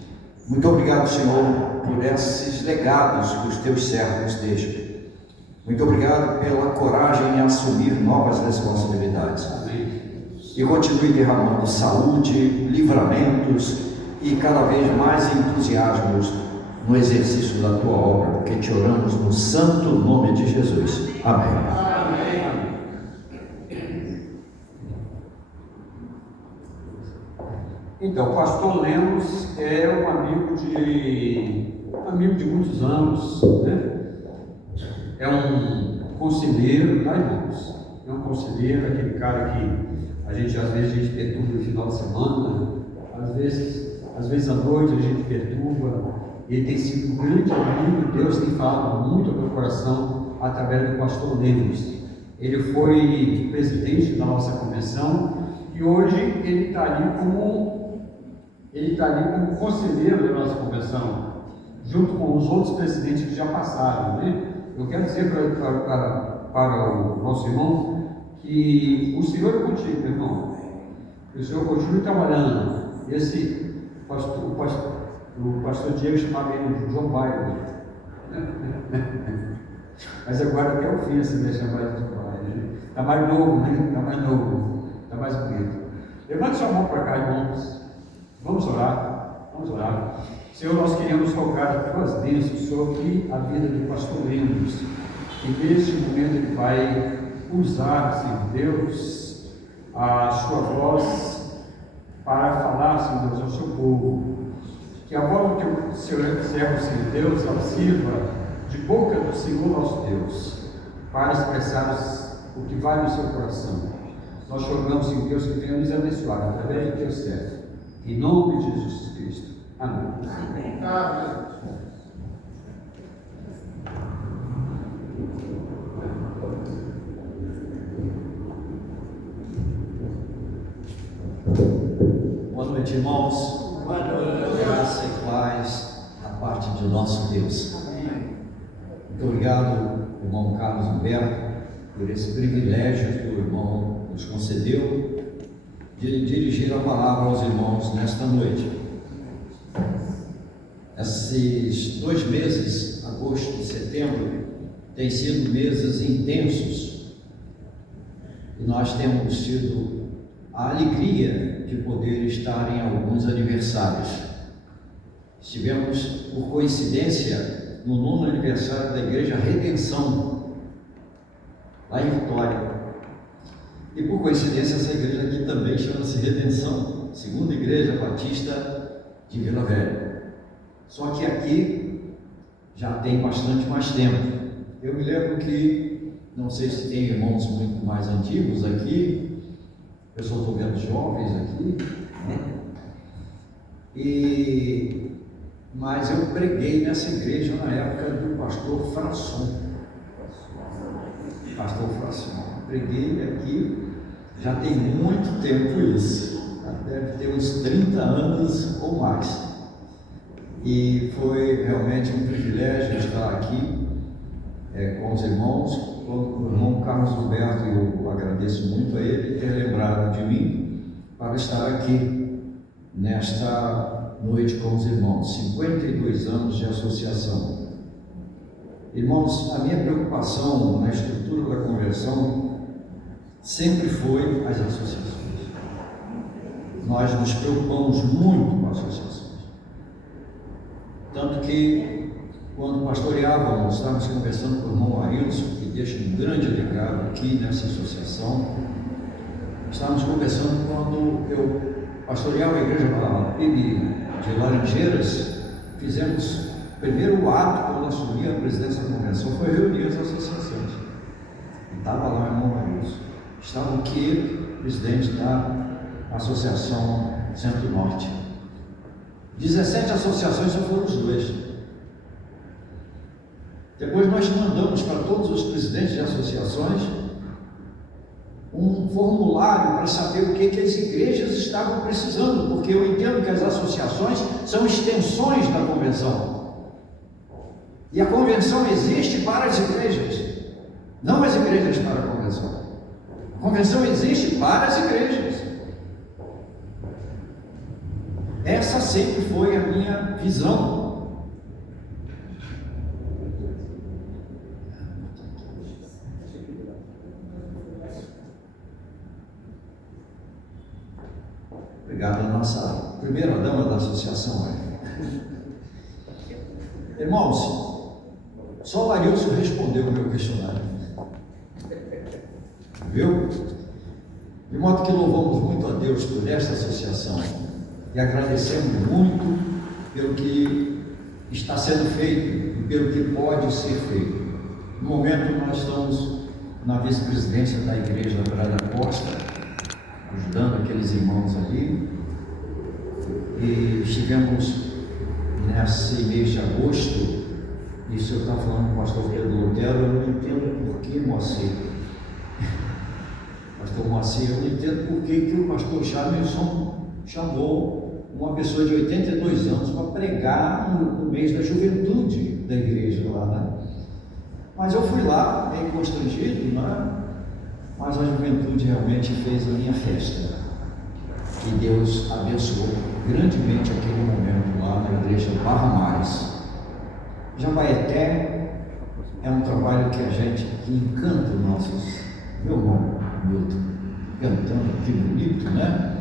Muito obrigado, Senhor, por esses legados que os teus servos deixam. Muito obrigado pela coragem em assumir novas responsabilidades. E continue derramando saúde, livramentos e cada vez mais entusiasmos no exercício da Tua obra, porque te oramos no santo nome de Jesus. Amém. Então, o pastor Lemos é um amigo de muitos anos, né? É um conselheiro, tá, irmãos? É um conselheiro, aquele cara que às vezes a gente perturba no final de semana, às vezes à noite a gente perturba. Ele tem sido um grande amigo, Deus tem falado muito ao meu coração através do pastor Lemos. Ele foi presidente da nossa convenção e hoje ele está ali como conselheiro da nossa convenção, junto com os outros presidentes que já passaram, né? Eu quero dizer para o nosso irmão que o Senhor é contigo, irmão. Que o Senhor continue trabalhando. O pastor Diego chamava ele de João Bairro. Mas agora até ofensa me chamar de João Bairro. Está mais novo, né? Está mais novo. Está mais bonito. Levante sua mão para cá, irmãos. Vamos orar. Vamos orar. Senhor, nós queremos tocar as tuas bênçãos sobre a vida do pastor Lemos. E neste momento ele vai usar, Senhor Deus, a sua voz para falar, Senhor Deus, ao seu povo. Que a voz do teu servo, Senhor Deus, ela sirva de boca do Senhor nosso Deus, para expressar o que vai no seu coração. Nós rogamos, Senhor Deus, que venha nos abençoar através do teu servo. Em nome de Jesus Cristo. Amém. Amém. Boa noite, irmãos. Boa noite. Graça e paz da parte de nosso Deus. Muito obrigado, irmão Carlos Humberto, por esse privilégio que o irmão nos concedeu de dirigir a palavra aos irmãos nesta noite. Esses 2 meses, agosto e setembro, têm sido meses intensos e nós temos tido a alegria de poder estar em alguns aniversários. Estivemos, por coincidência, no 9º aniversário da Igreja Redenção, lá em Vitória. E por coincidência, essa igreja aqui também chama-se Redenção, segunda Igreja Batista de Vila Velha. Só que aqui já tem bastante mais tempo. Eu me lembro que, não sei se tem irmãos muito mais antigos aqui, eu só estou vendo jovens aqui, né? Mas eu preguei nessa igreja na época do pastor Françon. Preguei aqui, já tem muito tempo isso, deve ter uns 30 anos ou mais. E foi realmente um privilégio estar aqui com os irmãos, o irmão Carlos Roberto, e eu agradeço muito a ele ter lembrado de mim para estar aqui nesta noite com os irmãos. 52 anos de associação. Irmãos, a minha preocupação na estrutura da conversão sempre foi as associações. Nós nos preocupamos muito com associações. Tanto que, quando pastoreávamos, estávamos conversando com o irmão Arilson, que deixa um grande legado aqui nessa associação. Estávamos conversando quando eu pastoreava a igreja PIB de Laranjeiras. Fizemos o primeiro ato quando assumi a presidência da convenção, foi reunir as associações. E estava lá o irmão Arilson. Estava aqui, presidente da Associação Centro-Norte. 17 associações só foram os dois. Depois nós mandamos para todos os presidentes de associações um formulário para saber o que as igrejas estavam precisando, porque eu entendo que as associações são extensões da convenção. E a convenção existe para as igrejas, não as igrejas para a convenção. A convenção existe para as igrejas. Essa sempre foi a minha visão. Obrigado a nossa primeira dama da associação. Irmãos, só o Arilson respondeu o meu questionário. Viu? De modo que louvamos muito a Deus por esta associação e agradecemos muito pelo que está sendo feito e pelo que pode ser feito. No momento nós estamos na vice-presidência da igreja Praia da Costa, ajudando aqueles irmãos ali, e estivemos nesse mês de agosto. Isso eu estava falando com o pastor Pedro Lutero, eu não entendo por que, Moacir. Pastor Moacir, eu não entendo por que o pastor Jamilson chamou uma pessoa de 82 anos para pregar no mês da juventude da igreja lá, né? Mas eu fui lá, meio constrangido, né? Mas a juventude realmente fez a minha festa. E Deus abençoou grandemente aquele momento lá na igreja Barra Mares. Jabaeté é um trabalho que a gente que encanta os nossos, meu irmão Milton, cantando, que bonito, né?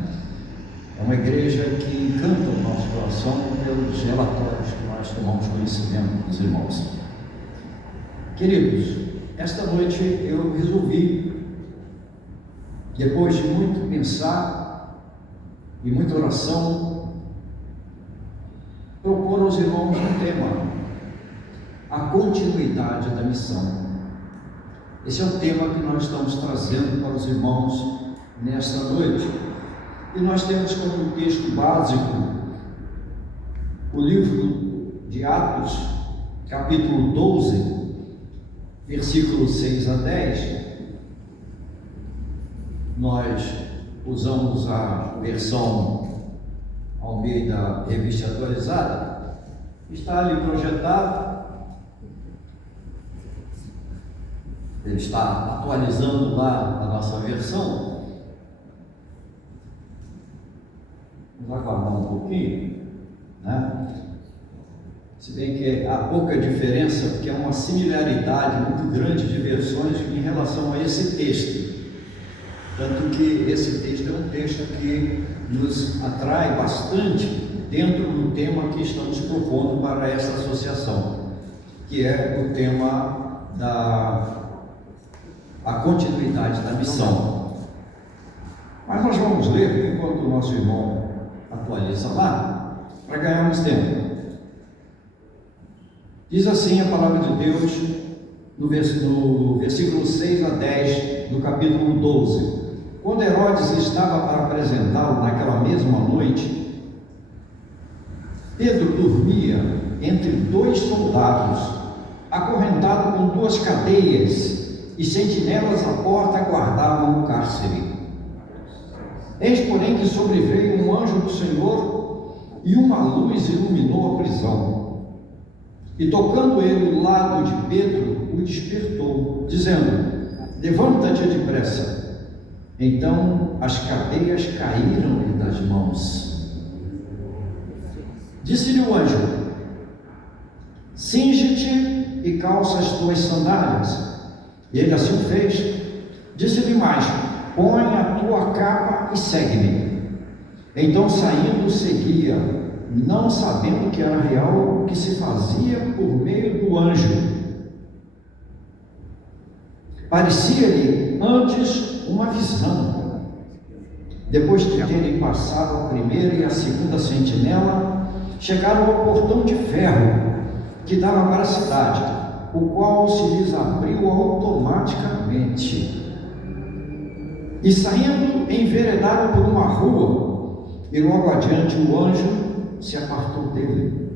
É uma igreja que encanta o nosso coração pelos relatórios que nós tomamos conhecimento dos irmãos. Queridos, esta noite eu resolvi, depois de muito pensar e muita oração, propor aos irmãos um tema: a continuidade da missão. Esse é o tema que nós estamos trazendo para os irmãos nesta noite. E nós temos como texto básico o livro de Atos, capítulo 12, versículos 6 a 10. Nós usamos a versão Almeida Revista Atualizada. Está ali projetado. Ele está atualizando lá a nossa versão. Vamos aguardar um pouquinho, né? Se bem que há pouca diferença, porque há uma similaridade muito grande de versões em relação a esse texto. Tanto que esse texto é um texto que nos atrai bastante dentro do tema que estamos propondo para essa associação, que é o tema a continuidade da missão. Mas nós vamos ler enquanto o nosso irmão atualiza lá, para ganharmos tempo. Diz assim a palavra de Deus no versículo 6 a 10 do capítulo 12. Quando Herodes estava para apresentá-lo naquela mesma noite, Pedro dormia entre 2 soldados, acorrentado com 2 cadeias, e sentinelas à porta guardavam o cárcere. Eis, porém, que sobreveio um anjo do Senhor e uma luz iluminou a prisão. E tocando ele o lado de Pedro, o despertou, dizendo: levanta-te depressa. Então as cadeias caíram-lhe das mãos. Disse-lhe o anjo: cinge-te e calça as tuas sandálias. E ele assim fez. Disse-lhe mais: põe a tua capa e segue-me. Então, saindo, seguia, não sabendo que era real o que se fazia por meio do anjo. Parecia-lhe antes uma visão. Depois de terem passado a primeira e a segunda sentinela, chegaram ao portão de ferro que dava para a cidade, o qual se lhes abriu automaticamente. E saindo, enveredaram por uma rua, e logo adiante o anjo se apartou dele.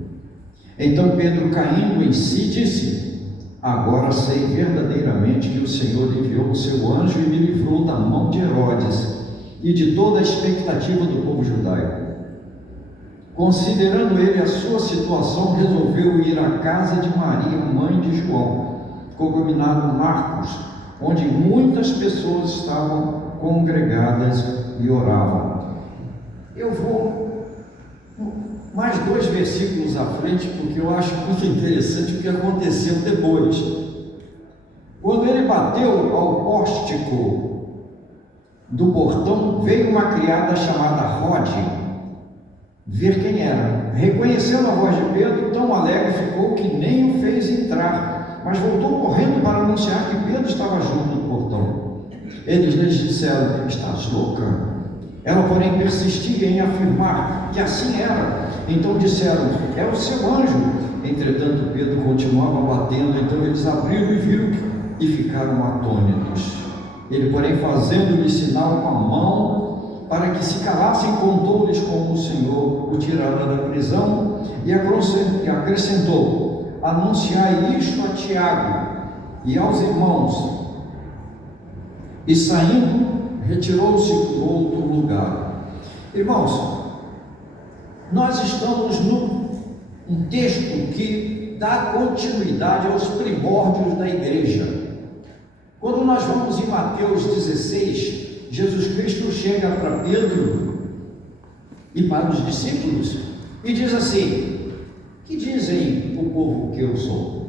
Então Pedro, caindo em si, disse: agora sei verdadeiramente que o Senhor enviou o seu anjo e me livrou da mão de Herodes e de toda a expectativa do povo judaico. Considerando ele a sua situação, resolveu ir à casa de Maria, mãe de João, cognominado Marcos, onde muitas pessoas estavam congregadas e oravam. Eu vou mais 2 versículos à frente, porque eu acho muito interessante o que aconteceu depois. Quando ele bateu ao pórtico do portão, veio uma criada chamada Rode ver quem era. Reconhecendo a voz de Pedro, tão alegre ficou que nem o fez entrar, mas voltou correndo para anunciar que Pedro estava junto do portão. Eles lhes disseram: estás louca? Ela, porém, persistia em afirmar que assim era. Então disseram: é o seu anjo. Entretanto, Pedro continuava batendo. Então eles abriram e viram e ficaram atônitos. Ele, porém, fazendo-lhe sinal com a mão para que se calassem, contou-lhes como o Senhor o tirara da prisão e acrescentou: anunciai isto a Tiago e aos irmãos. E saindo, retirou-se para outro lugar. Irmãos, nós estamos num texto que dá continuidade aos primórdios da igreja. Quando nós vamos em Mateus 16, Jesus Cristo chega para Pedro e para os discípulos e diz assim: que dizem o povo que eu sou?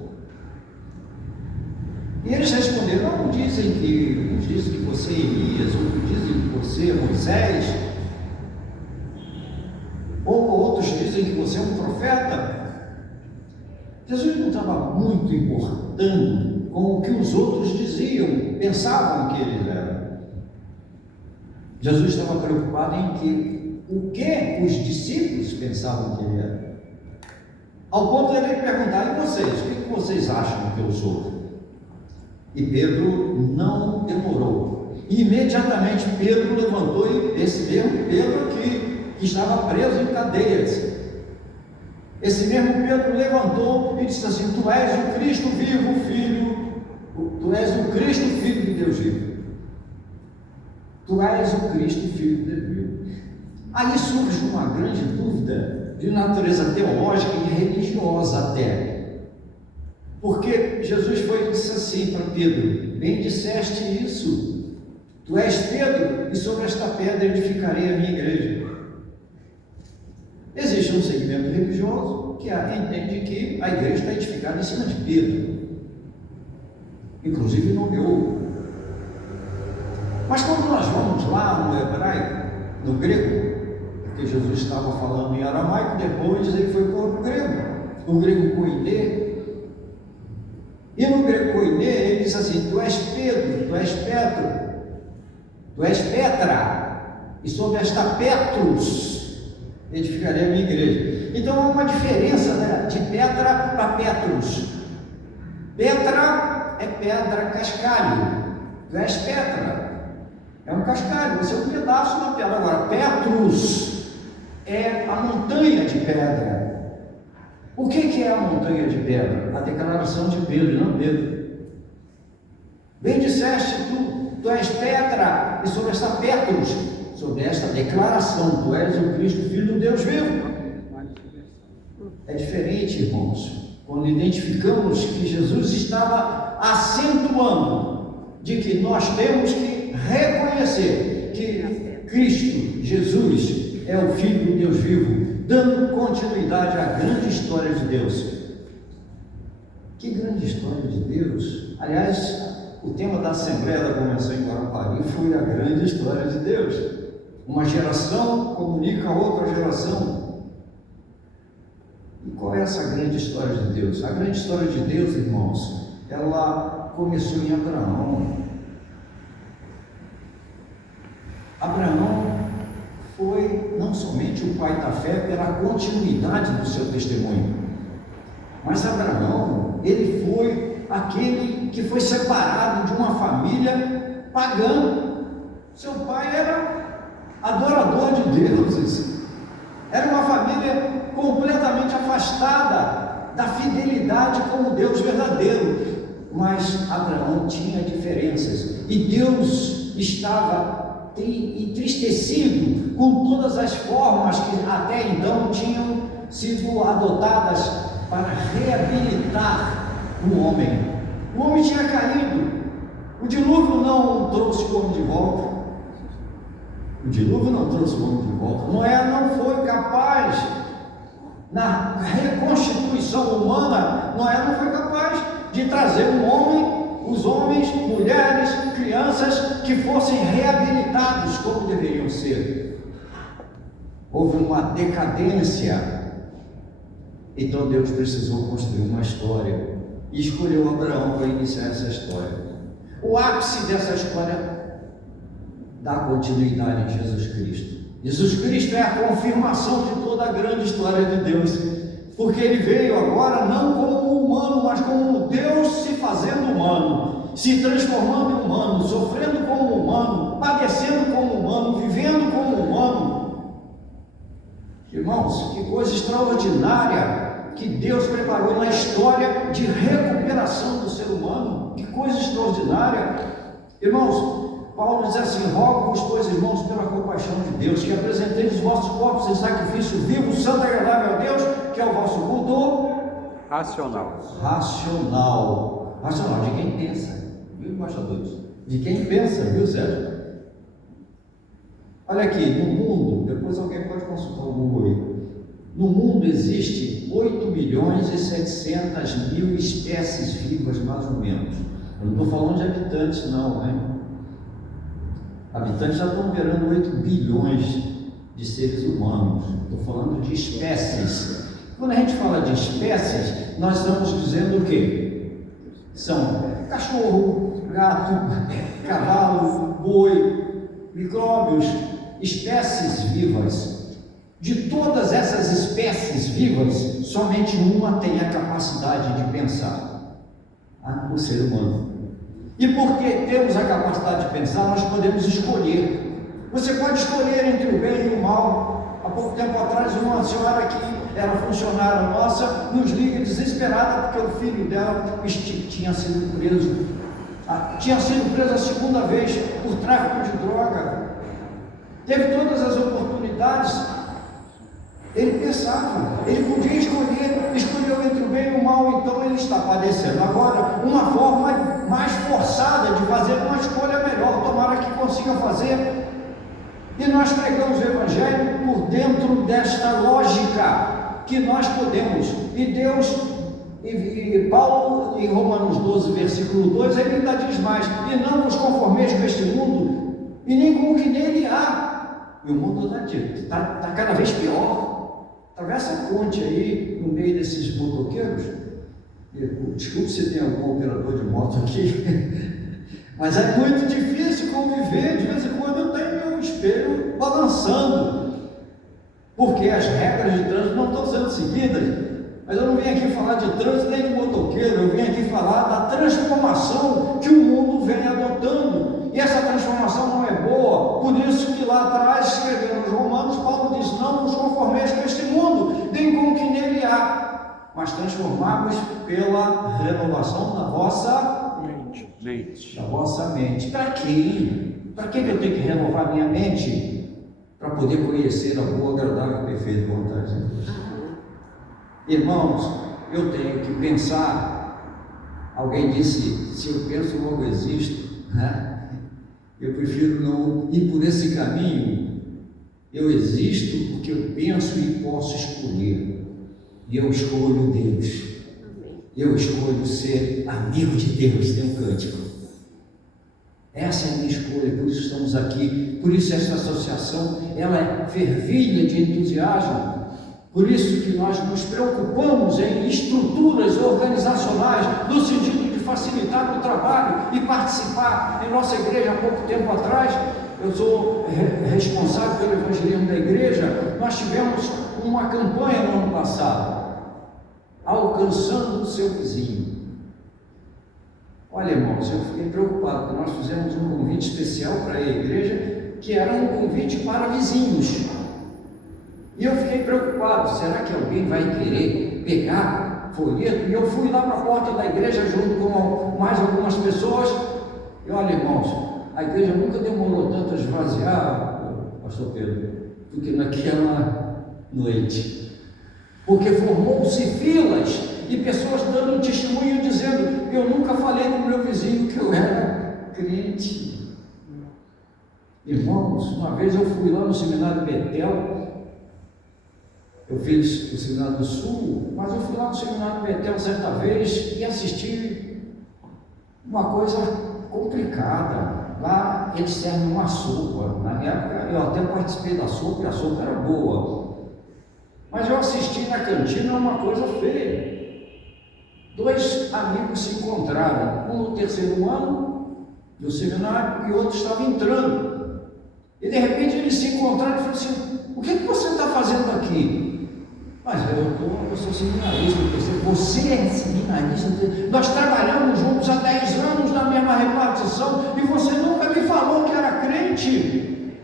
E eles responderam: não dizem que você é Elias, outros dizem que você é Moisés, ou outros dizem que você é um profeta. Jesus não estava muito importando com o que os outros diziam, pensavam que ele era. Jesus estava preocupado em o que os discípulos pensavam que ele era. Ao ponto de ele perguntar: e vocês, o que vocês acham que eu sou? E Pedro não demorou. E imediatamente Pedro levantou, e esse mesmo Pedro aqui, que estava preso em cadeias, esse mesmo Pedro levantou e disse assim: tu és o Cristo vivo, tu és o Cristo, Filho de Deus vivo. Tu és o Cristo, Filho de Deus vivo. Aí surge uma grande dúvida de natureza teológica e religiosa até. Porque Jesus foi e disse assim para Pedro: bem disseste isso, tu és Pedro, e sobre esta pedra edificarei a minha igreja. Existe um segmento religioso que entende que a igreja está edificada em cima de Pedro, inclusive nomeou. Mas quando nós vamos lá no hebraico, no grego, porque Jesus estava falando em aramaico, depois ele foi para o grego koiné. E no grego koiné ele diz assim: tu és Pedro, tu és Petro, tu és Petra, e sobre esta Petrus edificarei a minha igreja. Então há uma diferença, né, de Petra para Petrus. Petra é pedra, cascalho. Tu és Petra, é um cascalho, você é um pedaço da pedra. Agora, Petrus é a montanha de pedra. O que é a montanha de pedra? A declaração de Pedro, não Pedro. Bem disseste tu és Petra, e sobre esta Petrus, sobre esta declaração, tu és o Cristo, Filho do Deus vivo. É diferente, irmãos, quando identificamos que Jesus estava acentuando de que nós temos que reconhecer que Cristo, Jesus, é o Filho do Deus vivo, dando continuidade à grande história de Deus. Que grande história de Deus! Aliás, o tema da Assembleia da Convenção em Guarapari foi a grande história de Deus. Uma geração comunica a outra geração. E qual é essa grande história de Deus? A grande história de Deus, irmãos, ela começou em Abraão. Abraão foi não somente o pai da fé pela continuidade do seu testemunho, mas Abraão, ele foi aquele que foi separado de uma família pagã. Seu pai era adorador de deuses, era uma família completamente afastada da fidelidade como Deus verdadeiro. Mas Abraão tinha diferenças e Deus estava entristecido com todas as formas que até então tinham sido adotadas para reabilitar o homem. O homem tinha caído, o dilúvio não trouxe o homem de volta. O dilúvio não trouxe o homem de volta. Noé não foi capaz, na reconstituição humana, Noé não foi capaz de trazer um homem, os homens, mulheres, crianças que fossem reabilitados como deveriam ser. Houve uma decadência. Então Deus precisou construir uma história e escolheu Abraão para iniciar essa história. O ápice dessa história dá continuidade em Jesus Cristo. Jesus Cristo é a confirmação de toda a grande história de Deus, porque Ele veio agora não como humano, mas como Deus se fazendo humano, se transformando em humano, sofrendo como humano, padecendo como humano, vivendo como humano. Irmãos, que coisa extraordinária que Deus preparou na história de recuperação do ser humano. Que coisa extraordinária. Irmãos, Paulo diz assim: rogo-vos, pois, irmãos, pela compaixão de Deus, que apresenteis os vossos corpos em sacrifício vivo, santo e agradável a Deus, que é o vosso culto Racional. Racional de quem pensa, viu, embaixadores? De quem pensa, viu, Sérgio? Olha aqui, no mundo, depois alguém pode consultar o Google aí. No mundo existe 8.700.000 espécies vivas, mais ou menos. Eu não estou falando de habitantes, não, né? Habitantes já estão beirando 8 bilhões de seres humanos. Estou falando de espécies. Quando a gente fala de espécies, nós estamos dizendo o quê? São cachorro, gato, cavalo, boi, micróbios, espécies vivas. De todas essas espécies vivas, somente uma tem a capacidade de pensar: o ser humano. E porque temos a capacidade de pensar, nós podemos escolher. Você pode escolher entre o bem e o mal. Há pouco tempo atrás, uma senhora que era funcionária nossa nos liga desesperada porque o filho dela tinha sido preso. Tinha sido preso a segunda vez por tráfico de droga. Teve todas as oportunidades. Ele pensava, ele podia escolher, escolheu entre o bem e o mal, então ele está padecendo. Agora, uma forma mais forçada de fazer uma escolha melhor, tomara que consiga fazer. E nós pregamos o Evangelho por dentro desta lógica que nós podemos. E Deus, e Paulo, em Romanos 12, versículo 2, ele ainda diz mais: e não vos conformeis com este mundo, e nem com o que nele há. E o mundo está cada vez pior. Atravessa a ponte aí, no meio desses motoqueiros. Desculpe se tem algum operador de moto aqui, mas é muito difícil conviver. De vez em quando eu tenho meu espelho balançando, porque as regras de trânsito não estão sendo seguidas. Mas eu não vim aqui falar de trânsito nem de motoqueiro, eu vim aqui falar da transformação que o mundo vem adotando. E essa transformação não é boa, por isso que lá atrás, escrevendo os Romanos, Paulo diz: não vos conformeis com este mundo, nem com o que nele há, mas transformai-vos pela renovação da vossa mente. Da vossa mente. Para quê? Para que eu tenho que renovar minha mente? Para poder conhecer a boa, agradável e perfeita vontade de Deus. Irmãos, eu tenho que pensar. Alguém disse, se eu penso, logo existo, né? Eu prefiro não ir por esse caminho. Eu existo porque eu penso e posso escolher. E eu escolho Deus. Eu escolho ser amigo de Deus. Tem um cântico. Essa é a minha escolha, por isso estamos aqui. Por isso essa associação, ela é fervilha de entusiasmo. Por isso que nós nos preocupamos em estruturas organizacionais, no sentido de facilitar o trabalho e participar. Em nossa igreja, há pouco tempo atrás, eu sou responsável pelo evangelismo da igreja, nós tivemos uma campanha no ano passado, alcançando o seu vizinho. Olha, irmãos, eu fiquei preocupado, porque nós fizemos um convite especial para a igreja, que era um convite para vizinhos. E eu fiquei preocupado, será que alguém vai querer pegar folheto? E eu fui lá para a porta da igreja junto com mais algumas pessoas. E olha, irmãos, a igreja nunca demorou tanto a esvaziar, pastor Pedro, do que naquela noite. Porque formou-se filas e pessoas dando testemunho dizendo: eu nunca falei para o meu vizinho que eu era crente. Irmãos, uma vez eu fui lá no seminário Betel. Eu fiz o Seminário do Sul, mas eu fui lá no Seminário Betel certa vez e assisti uma coisa complicada. Lá eles servem uma sopa. Na época eu até participei da sopa e a sopa era boa. Mas eu assisti na cantina uma coisa feia. 2 amigos se encontraram, um no 3º ano do seminário e o outro estava entrando. E de repente eles se encontraram e falaram assim: o que você está fazendo aqui? Mas eu sou seminarista, você é seminarista, nós trabalhamos juntos há 10 anos na mesma repartição e você nunca me falou que era crente.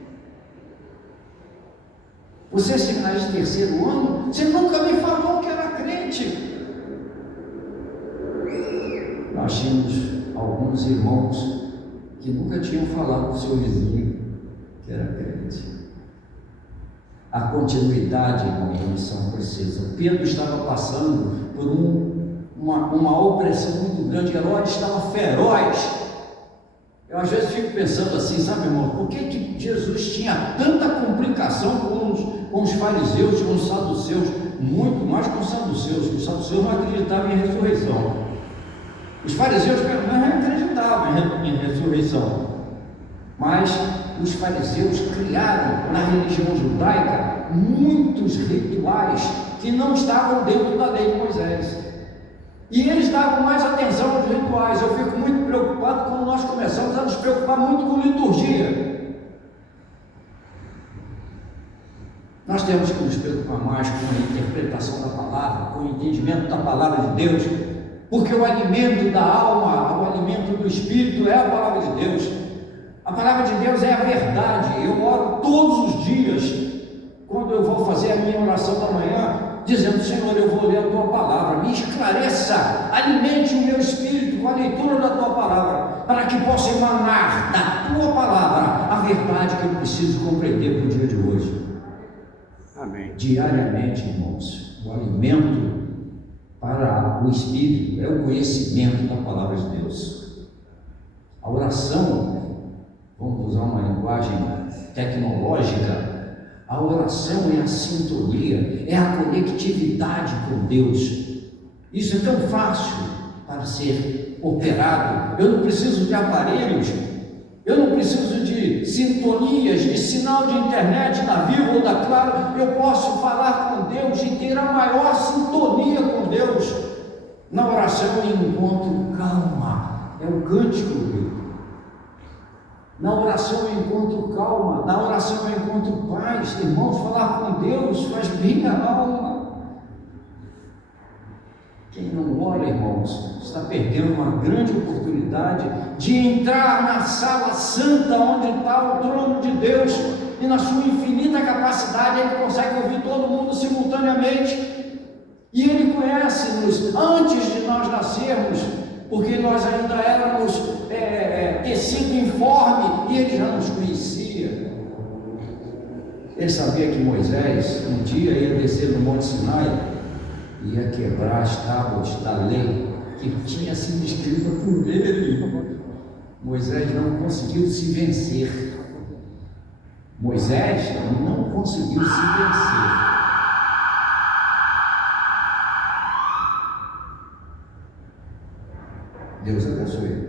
Você é seminarista 3º ano, você nunca me falou que era crente. Nós tínhamos alguns irmãos que nunca tinham falado para o seu vizinho que era crente. A continuidade, irmão, da missão precisa. Pedro estava passando por uma opressão muito grande. Herodes estava feroz. Eu às vezes fico pensando assim, sabe, irmão, por que Jesus tinha tanta complicação com os fariseus, com os saduceus? Muito mais com os saduceus, porque os saduceus não acreditavam em ressurreição. Os fariseus pelo menos não acreditavam em ressurreição. Mas os fariseus criaram na religião judaica muitos rituais que não estavam dentro da lei de Moisés. E eles davam mais atenção aos rituais. Eu fico muito preocupado quando nós começamos a nos preocupar muito com liturgia. Nós temos que nos preocupar mais com a interpretação da palavra, com o entendimento da palavra de Deus, porque o alimento da alma, o alimento do espírito é a palavra de Deus. A palavra de Deus é a verdade. Eu oro todos os dias, quando eu vou fazer a minha oração da manhã, dizendo: Senhor, eu vou ler a Tua palavra, me esclareça, alimente o meu espírito com a leitura da Tua palavra, para que possa emanar da Tua palavra a verdade que eu preciso compreender para o dia de hoje. Amém. Diariamente, irmãos, o alimento para o espírito é o conhecimento da palavra de Deus. A oração, vamos usar uma linguagem tecnológica, a oração é a sintonia, é a conectividade com Deus. Isso é tão fácil para ser operado. Eu não preciso de aparelhos, eu não preciso de sintonias, de sinal de internet da Vivo ou da Claro. Eu posso falar com Deus e ter a maior sintonia com Deus. Na oração eu encontro calma, é o cântico. Na oração eu encontro calma, na oração eu encontro paz. Irmãos, falar com Deus faz bem à alma. Quem não ora, irmãos, está perdendo uma grande oportunidade de entrar na sala santa onde está o trono de Deus, e na sua infinita capacidade ele consegue ouvir todo mundo simultaneamente, e ele conhece-nos antes de nós nascermos, porque nós ainda éramos tecido informe, e ele já nos conhecia. Ele sabia que Moisés um dia ia descer no Monte Sinai ia quebrar as tábuas da lei que tinha sido escrita por ele. Moisés não conseguiu se vencer. Moisés não conseguiu se vencer. Deus abençoe.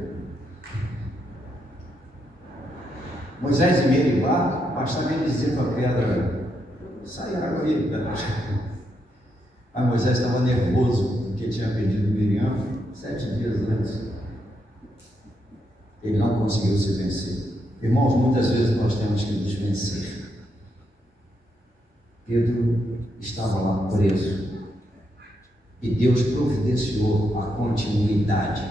Moisés e Meribá, bastava ele dizer para a pedra: sai água aí. Aí Moisés estava nervoso porque tinha perdido Miriam 7 dias antes. Ele não conseguiu se vencer. Irmãos, muitas vezes nós temos que nos vencer. Pedro estava lá preso e Deus providenciou a continuidade.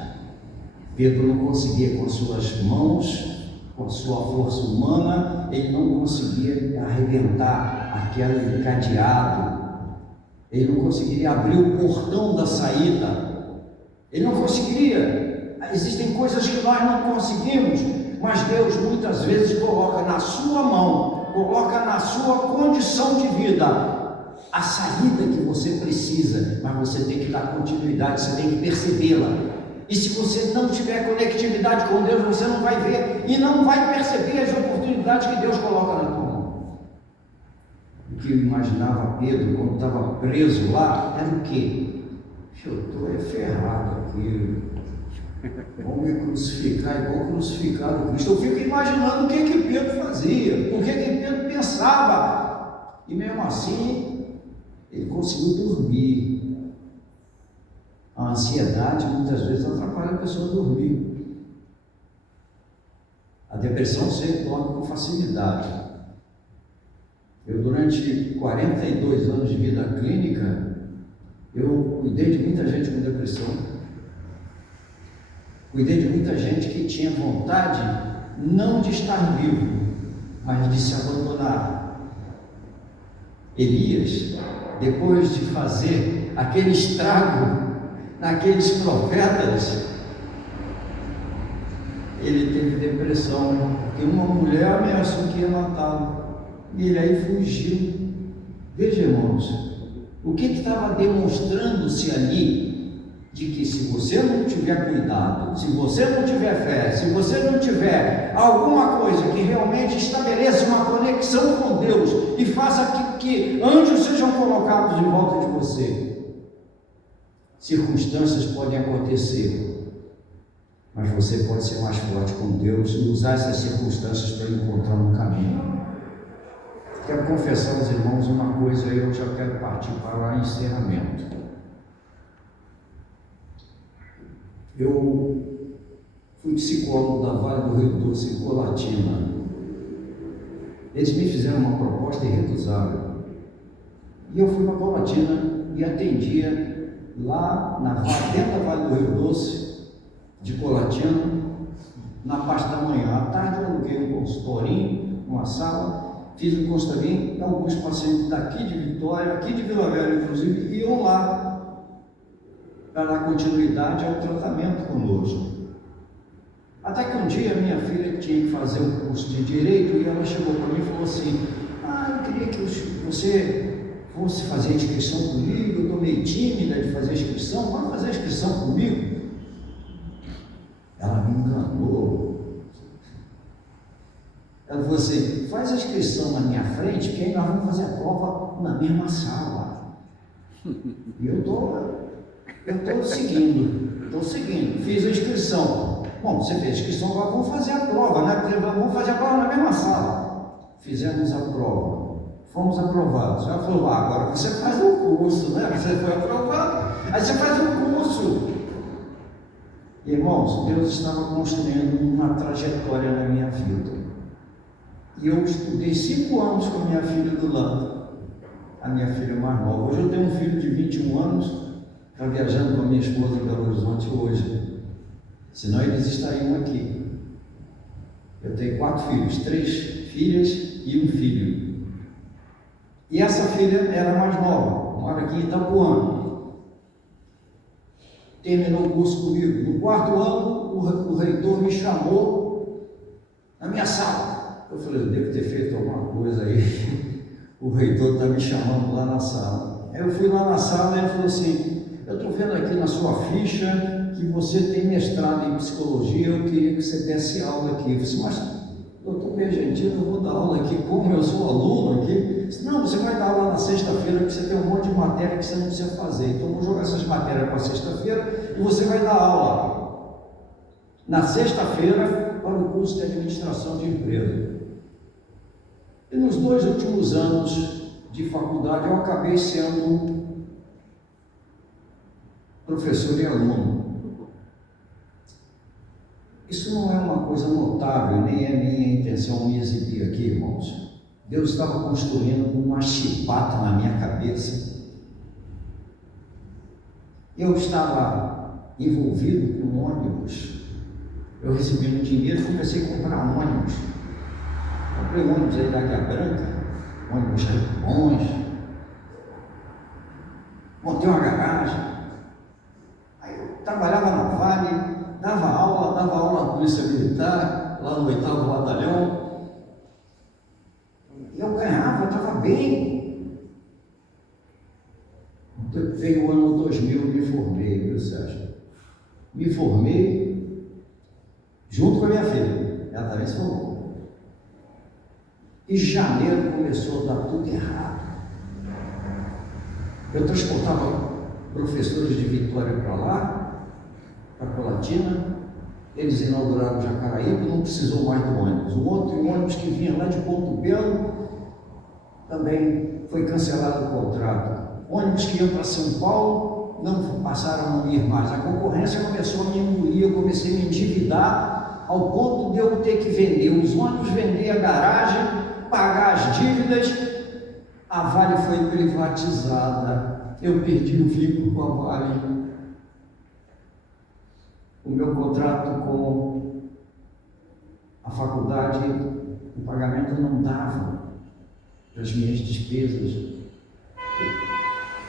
Pedro não conseguia com as suas mãos, com a sua força humana, ele não conseguia arrebentar aquele cadeado, ele não conseguiria abrir o portão da saída, ele não conseguiria. Existem coisas que nós não conseguimos, mas Deus muitas vezes coloca na sua mão, coloca na sua condição de vida a saída que você precisa, mas você tem que dar continuidade, você tem que percebê-la. E se você não tiver conectividade com Deus, você não vai ver e não vai perceber as oportunidades que Deus coloca na tua mão. O que eu imaginava Pedro quando estava preso lá era o quê? Eu estou ferrado aqui. Vão me crucificar igual crucificado Cristo. Eu fico imaginando o que Pedro fazia, o que Pedro pensava. E mesmo assim, ele conseguiu dormir. A ansiedade muitas vezes atrapalha a pessoa a dormir. A depressão se torna com facilidade. Eu, durante 42 anos de vida clínica, eu cuidei de muita gente com depressão. Cuidei de muita gente que tinha vontade não de estar vivo, mas de se abandonar. Elias, depois de fazer aquele estrago naqueles profetas, ele teve depressão, porque uma mulher ameaçou que ia matá-lo, e ele aí fugiu. Veja, irmãos, o que estava demonstrando-se ali? De que se você não tiver cuidado, se você não tiver fé, se você não tiver alguma coisa que realmente estabeleça uma conexão com Deus e faça que anjos sejam colocados em volta de você, circunstâncias podem acontecer, mas você pode ser mais forte com Deus e usar essas circunstâncias para encontrar um caminho. Quero confessar aos irmãos uma coisa e eu já quero partir para o encerramento. Eu fui psicólogo da Vale do Rio Doce, em Colatina. Eles me fizeram uma proposta irrecusável. E eu fui para Colatina e atendia lá dentro da Vale do Rio Doce, de Colatina, na parte da manhã. À tarde eu aluguei um consultorinho, uma sala, fiz um consultorinho, e alguns pacientes daqui de Vitória, aqui de Vila Velha inclusive, iam lá para dar continuidade ao tratamento conosco. Até que um dia minha filha tinha que fazer um curso de Direito e ela chegou para mim e falou assim: eu queria que você fosse fazer a inscrição comigo, eu estou meio tímida de fazer a inscrição, vai fazer a inscrição comigo? Ela me enganou. Ela falou assim: faz a inscrição na minha frente, que aí nós vamos fazer a prova na mesma sala. E eu estou seguindo, fiz a inscrição. Bom, você fez a inscrição, agora vamos fazer a prova, né? Vamos fazer a prova na mesma sala. Fizemos a prova, fomos aprovados. Ela falou: agora você faz o curso, né? Você foi aprovado, aí você faz o curso. Irmãos, Deus estava construindo uma trajetória na minha vida. E eu estudei 5 anos com a minha filha do lado, a minha filha mais nova. Hoje eu tenho um filho de 21 anos, está viajando com a minha esposa em Belo Horizonte hoje, senão eles estariam aqui. Eu tenho 4 filhos, 3 filhas e um filho. E essa filha era mais nova, mora aqui em Itapuã. Terminou o curso comigo. No 4º ano, o reitor me chamou na minha sala. Eu falei: eu devo ter feito alguma coisa aí. O reitor está me chamando lá na sala. Aí eu fui lá na sala e ele falou assim: eu estou vendo aqui na sua ficha que você tem mestrado em psicologia, eu queria que você desse aula aqui. Eu falei: mas doutor Bergentino, eu vou dar aula aqui, como eu sou aluno aqui? Eu disse: não, você vai dar aula na sexta-feira, porque você tem um monte de matéria que você não precisa fazer. Então eu vou jogar essas matérias para sexta-feira e você vai dar aula na sexta-feira para o curso de administração de empresa. E nos 2 últimos anos de faculdade eu acabei sendo professor e aluno. Isso não é uma coisa notável, nem é minha intenção me exibir aqui, irmãos. Deus estava construindo uma chibata na minha cabeça. Eu estava envolvido com ônibus. Eu recebi um dinheiro e comecei a comprar ônibus. Comprei ônibus aí da Águia Branca, ônibus bons. Montei uma garagem. Aí eu trabalhava na Vale, dava aula na Polícia Militar, lá no 8º Batalhão. E eu ganhava, estava bem. Veio o ano 2000, me formei, viu, Sérgio? Me formei junto com a minha filha. Ela também se formou. E janeiro começou a dar tudo errado. Eu transportava professores de Vitória para lá, para Colatina. Eles inauguraram Jacaraíba, não precisou mais do ônibus. O outro ônibus que vinha lá de Ponto Belo também foi cancelado o contrato. Ônibus que iam para São Paulo não passaram a não ir mais. A concorrência começou a me engolir, eu comecei a me endividar ao ponto de eu ter que vender os ônibus, vender a garagem, pagar as dívidas. A Vale foi privatizada, eu perdi o vínculo com a Vale. O meu contrato com a faculdade, o pagamento não dava para as minhas despesas.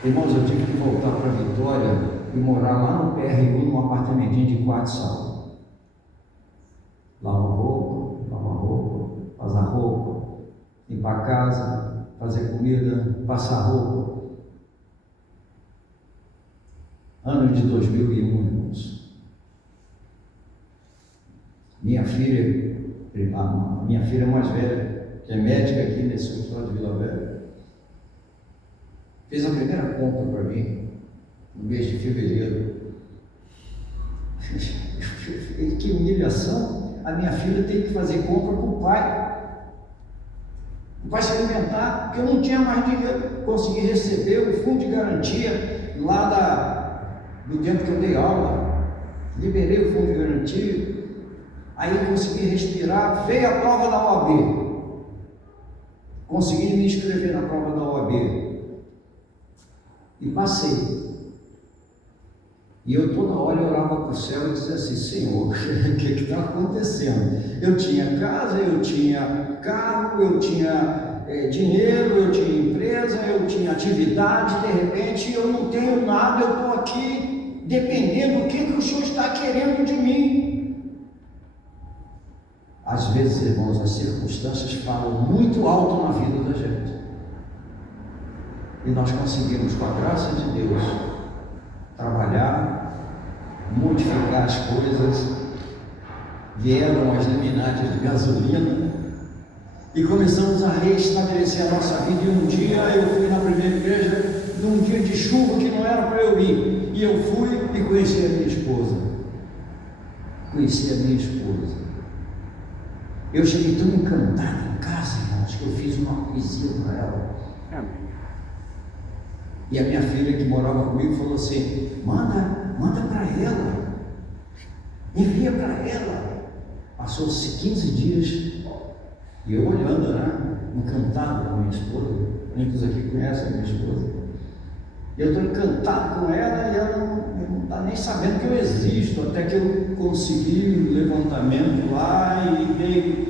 Irmãos, eu tive que voltar para Vitória e morar lá no PRU, num apartamentinho de 4 salas. Lavar roupa, passar roupa, limpar a casa, fazer comida, passar roupa. Ano de 2001, irmãos. Minha filha mais velha, que é médica aqui nesse hospital de Vila Velha, fez a primeira compra para mim no mês de fevereiro. Que humilhação! A minha filha tem que fazer compra para o pai. O pai se alimentar, porque eu não tinha mais dinheiro. Consegui receber o fundo de garantia lá do tempo que eu dei aula. Liberei o fundo de garantia. Aí eu consegui respirar. Veio a prova da OAB. Consegui me inscrever na prova da OAB. E passei. E eu toda hora orava para o céu e dizia assim: Senhor, o que está acontecendo? Eu tinha casa, eu tinha carro, eu tinha dinheiro, eu tinha empresa, eu tinha atividade, de repente eu não tenho nada, eu estou aqui dependendo do que o Senhor está querendo de mim. Às vezes, irmãos, as circunstâncias falam muito alto na vida da gente. E nós conseguimos, com a graça de Deus, trabalhar, modificar as coisas. Vieram as luminárias de gasolina e começamos a reestabelecer a nossa vida. E um dia eu fui na primeira igreja, num dia de chuva que não era para eu ir, e eu fui e conheci a minha esposa. Eu cheguei tão encantado em casa, irmãos, que eu fiz uma poesia para ela. E a minha filha que morava comigo falou assim: manda para ela, envia para ela. Passou-se 15 dias e eu olhando, né, encantado com a minha esposa. Muitos aqui conhecem a minha esposa. Eu estou encantado com ela e ela não está nem sabendo que eu existo, até que eu consegui um levantamento lá e dei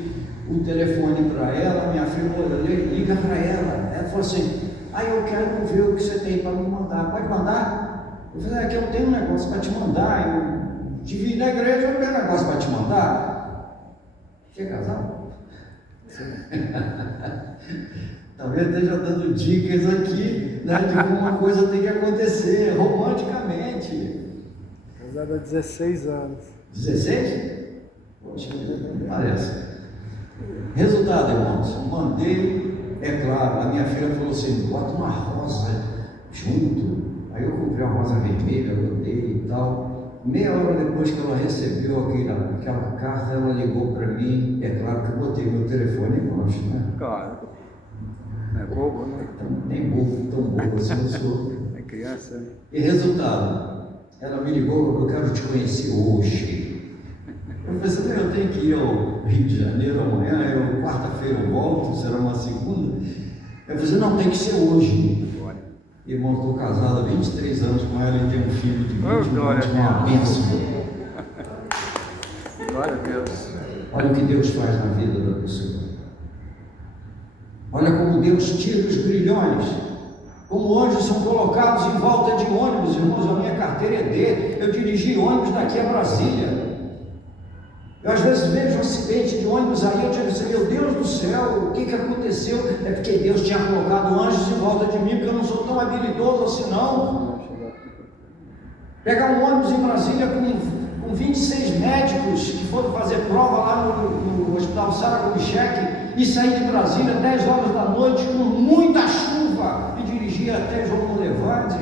o telefone para ela. Minha filha falou: liga para ela. Ela falou assim: eu quero ver o que você tem para me mandar. Pode mandar? Eu falei: é que eu tenho um negócio para te mandar. Eu te vi na igreja, eu tenho um negócio para te mandar. Você é casado? Talvez esteja dando dicas aqui, né? De alguma coisa tem que acontecer, romanticamente. Casado há 16 anos. 16? Poxa, parece. Resultado, irmãos, mandei, é claro, a minha filha falou assim, bota uma rosa junto. Aí eu comprei uma rosa vermelha, eu dei e tal. Meia hora depois que ela recebeu aquela carta, ela ligou para mim. É claro que eu botei meu telefone embaixo, né? Claro. Não é bobo, né? Nem bobo, tão bobo assim eu sou. É criança, né? E resultado, ela me ligou, eu quero te conhecer hoje. Eu pensei, eu tenho que ir ao Rio de Janeiro amanhã, quarta-feira eu volto, será uma segunda. Eu falei, não, tem que ser hoje. Irmão, estou casado há 23 anos com ela e tenho um filho de 20 anos, com uma bênção. Glória a Deus. Olha o que Deus faz na vida da pessoa. Olha como Deus tira os grilhões, como anjos são colocados em volta de ônibus. Irmãos, a minha carteira é D, eu dirigi ônibus daqui a Brasília. Eu às vezes vejo um acidente de ônibus aí, eu digo assim, meu Deus do céu, o que aconteceu? É porque Deus tinha colocado anjos em volta de mim, porque eu não sou tão habilidoso assim não. Pegar um ônibus em Brasília com 26 médicos que foram fazer prova lá no Hospital Sara Kubitschek e sair de Brasília 10 horas da noite com muita chuva e dirigir até João Boulevard.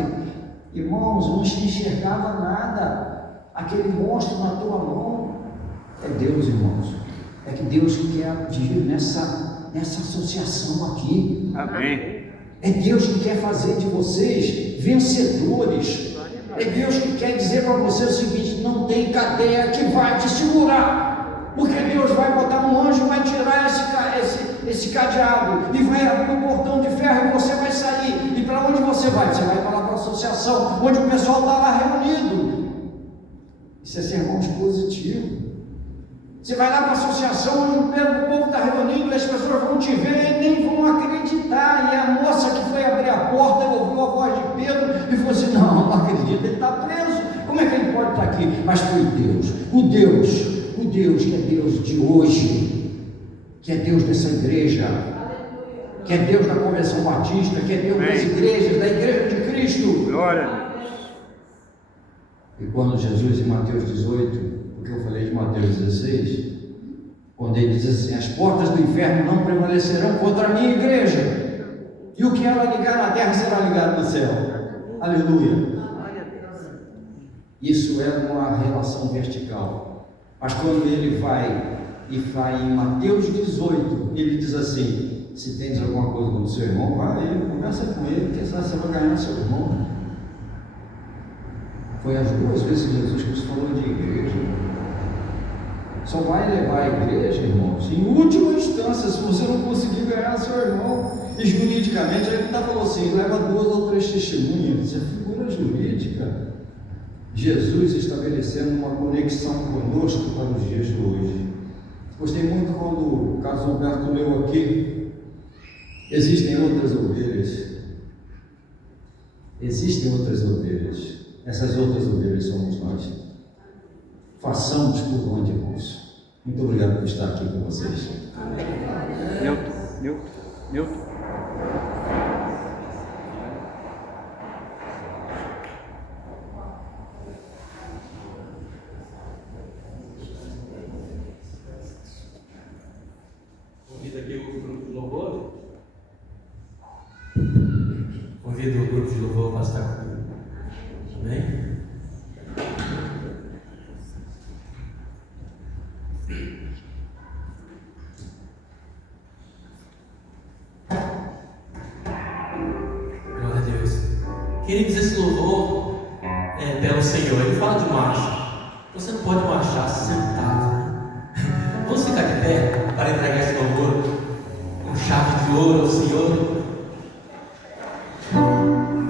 Irmãos, não se enxergava nada, aquele monstro na tua mão. É Deus, irmãos. É que Deus quer agir nessa associação aqui. Amém. É Deus que quer fazer de vocês vencedores. É Deus que quer dizer para você o seguinte: não tem cadeia que vai te segurar. Porque Deus vai botar um anjo, vai tirar esse cadeado e vai abrir um portão de ferro e você vai sair. E para onde você vai? Você vai para lá para a associação, onde o pessoal está lá reunido. Isso é sermão positivo. Você vai lá para a associação onde o povo está reunido e as pessoas vão te ver e nem vão acreditar. E a moça que foi abrir a porta ouviu a voz de Pedro e falou assim: não acredita, ele está preso. Como é que ele pode estar aqui? Mas foi Deus, o Deus que é Deus de hoje, que é Deus dessa igreja, que é Deus da Convenção Batista, que é Deus das igrejas, da Igreja de Cristo. Glória a Deus. E quando Jesus, em Mateus 18, porque eu falei de Mateus 16, quando ele diz assim: as portas do inferno não prevalecerão contra a minha igreja, e o que ela ligar na terra será ligado no céu. Aleluia. Isso é uma relação vertical. Mas quando ele vai e vai em Mateus 18, ele diz assim: se tens alguma coisa com o seu irmão, vai aí, conversa com ele, quem sabe você vai ganhar seu irmão. Foi as duas vezes que Jesus Cristo falou de igreja. Só vai levar a igreja, irmãos, em última instância, se você não conseguir ganhar seu irmão. E juridicamente, ele ainda falou assim: leva 2 ou 3 testemunhas. Isso é figura jurídica. Jesus estabelecendo uma conexão conosco para os dias de hoje. Gostei muito quando o Carlos Alberto leu aqui: existem outras ovelhas. Existem outras ovelhas. Essas outras ovelhas somos nós. Façamos por onde, irmãos. Muito obrigado por estar aqui com vocês. Nilton. Convido aqui o grupo de louvor. Convido o grupo de louvor para estar comigo. Amém? Glória a Deus. Queridos, esse louvor é pelo Senhor. Ele fala de marcha. Você não pode marchar sentado. Vamos ficar de pé para entregar esse louvor com chave de ouro ao Senhor.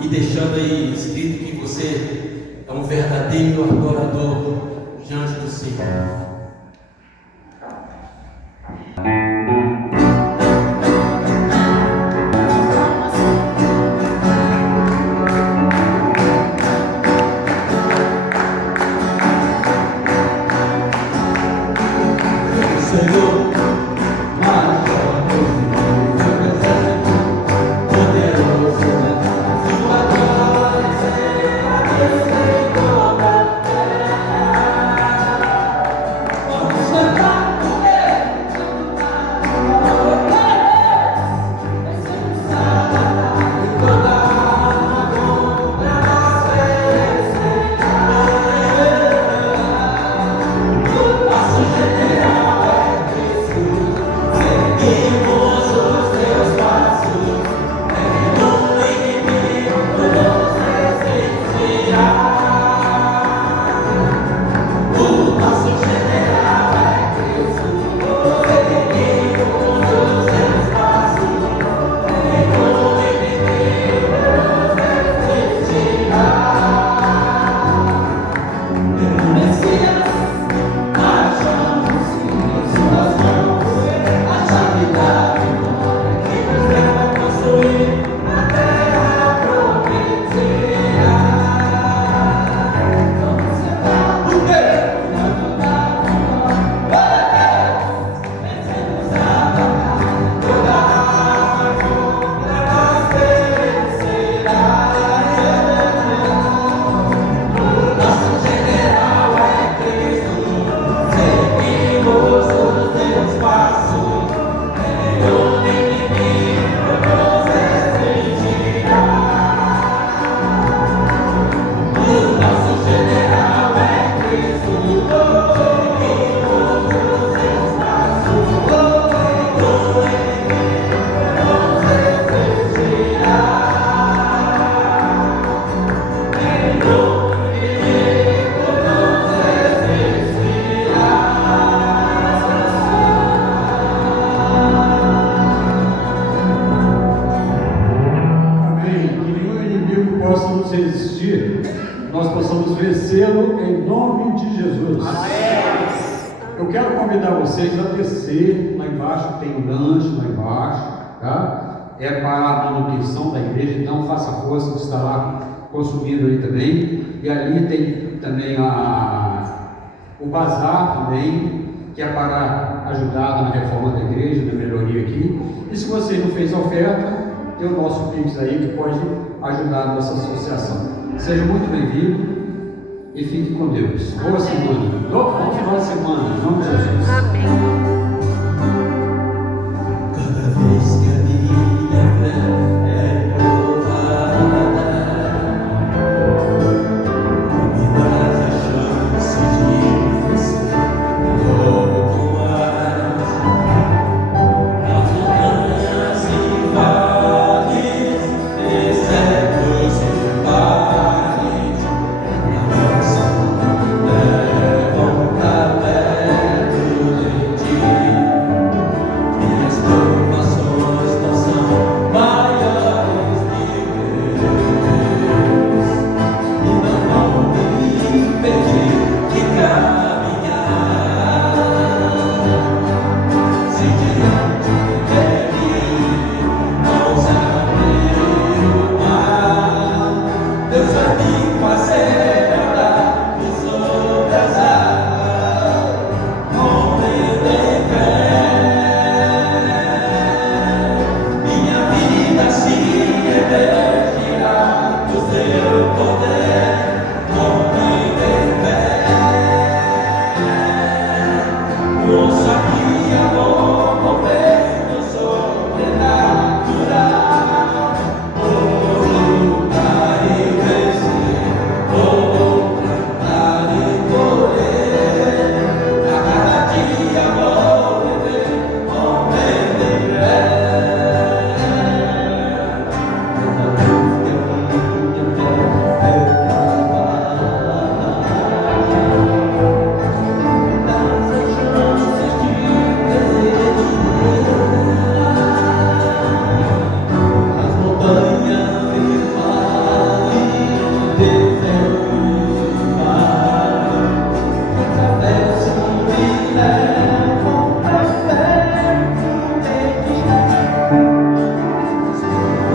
E deixando aí escrito que você é um verdadeiro adorador diante do Senhor. Poderoso, possamos vencê-lo em nome de Jesus. Eu quero convidar vocês a descer lá embaixo, tem um lanche lá embaixo, tá? É para a manutenção da igreja, então faça força de estar lá consumindo aí também. E ali tem também o bazar também, que é para ajudar na reforma da igreja, na melhoria aqui. E se você não fez oferta, tem o nosso Pix aí que pode ajudar a nossa associação. Seja muito bem-vindo e fique com Deus. Boa semana. Bom final de semana. Em nome de Jesus. Amém. Cada vez que a minha fé é provada, me dás a chance de vencer pouco mais. As montanhas e vales, desertos e vales, levam pra perto de ti. Minhas provações não são maiores que Deus e não vão me impedir de caminhar. Se diante dele não se abrir o mar, Deus vai me fazer andar sobre as águas, morrendo em fé. Minha vida se revestirá do seu poder, morrendo em fé. Ouça que amor movendo sobrenatural. Vou lutar e vencer, vou plantar e colher. A cada dia vou viver, morrendo em fé. As montanhas e vales, desertos e mares, atravessam e levam pra perto de ti.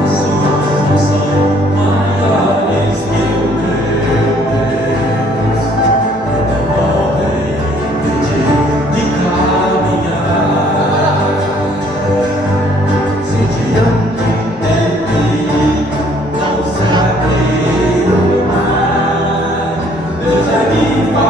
As provações não são maiores que o meu Deus, e não podem impedir de caminhar. Se diante dele não se abrir o mar, Deus vai me fazer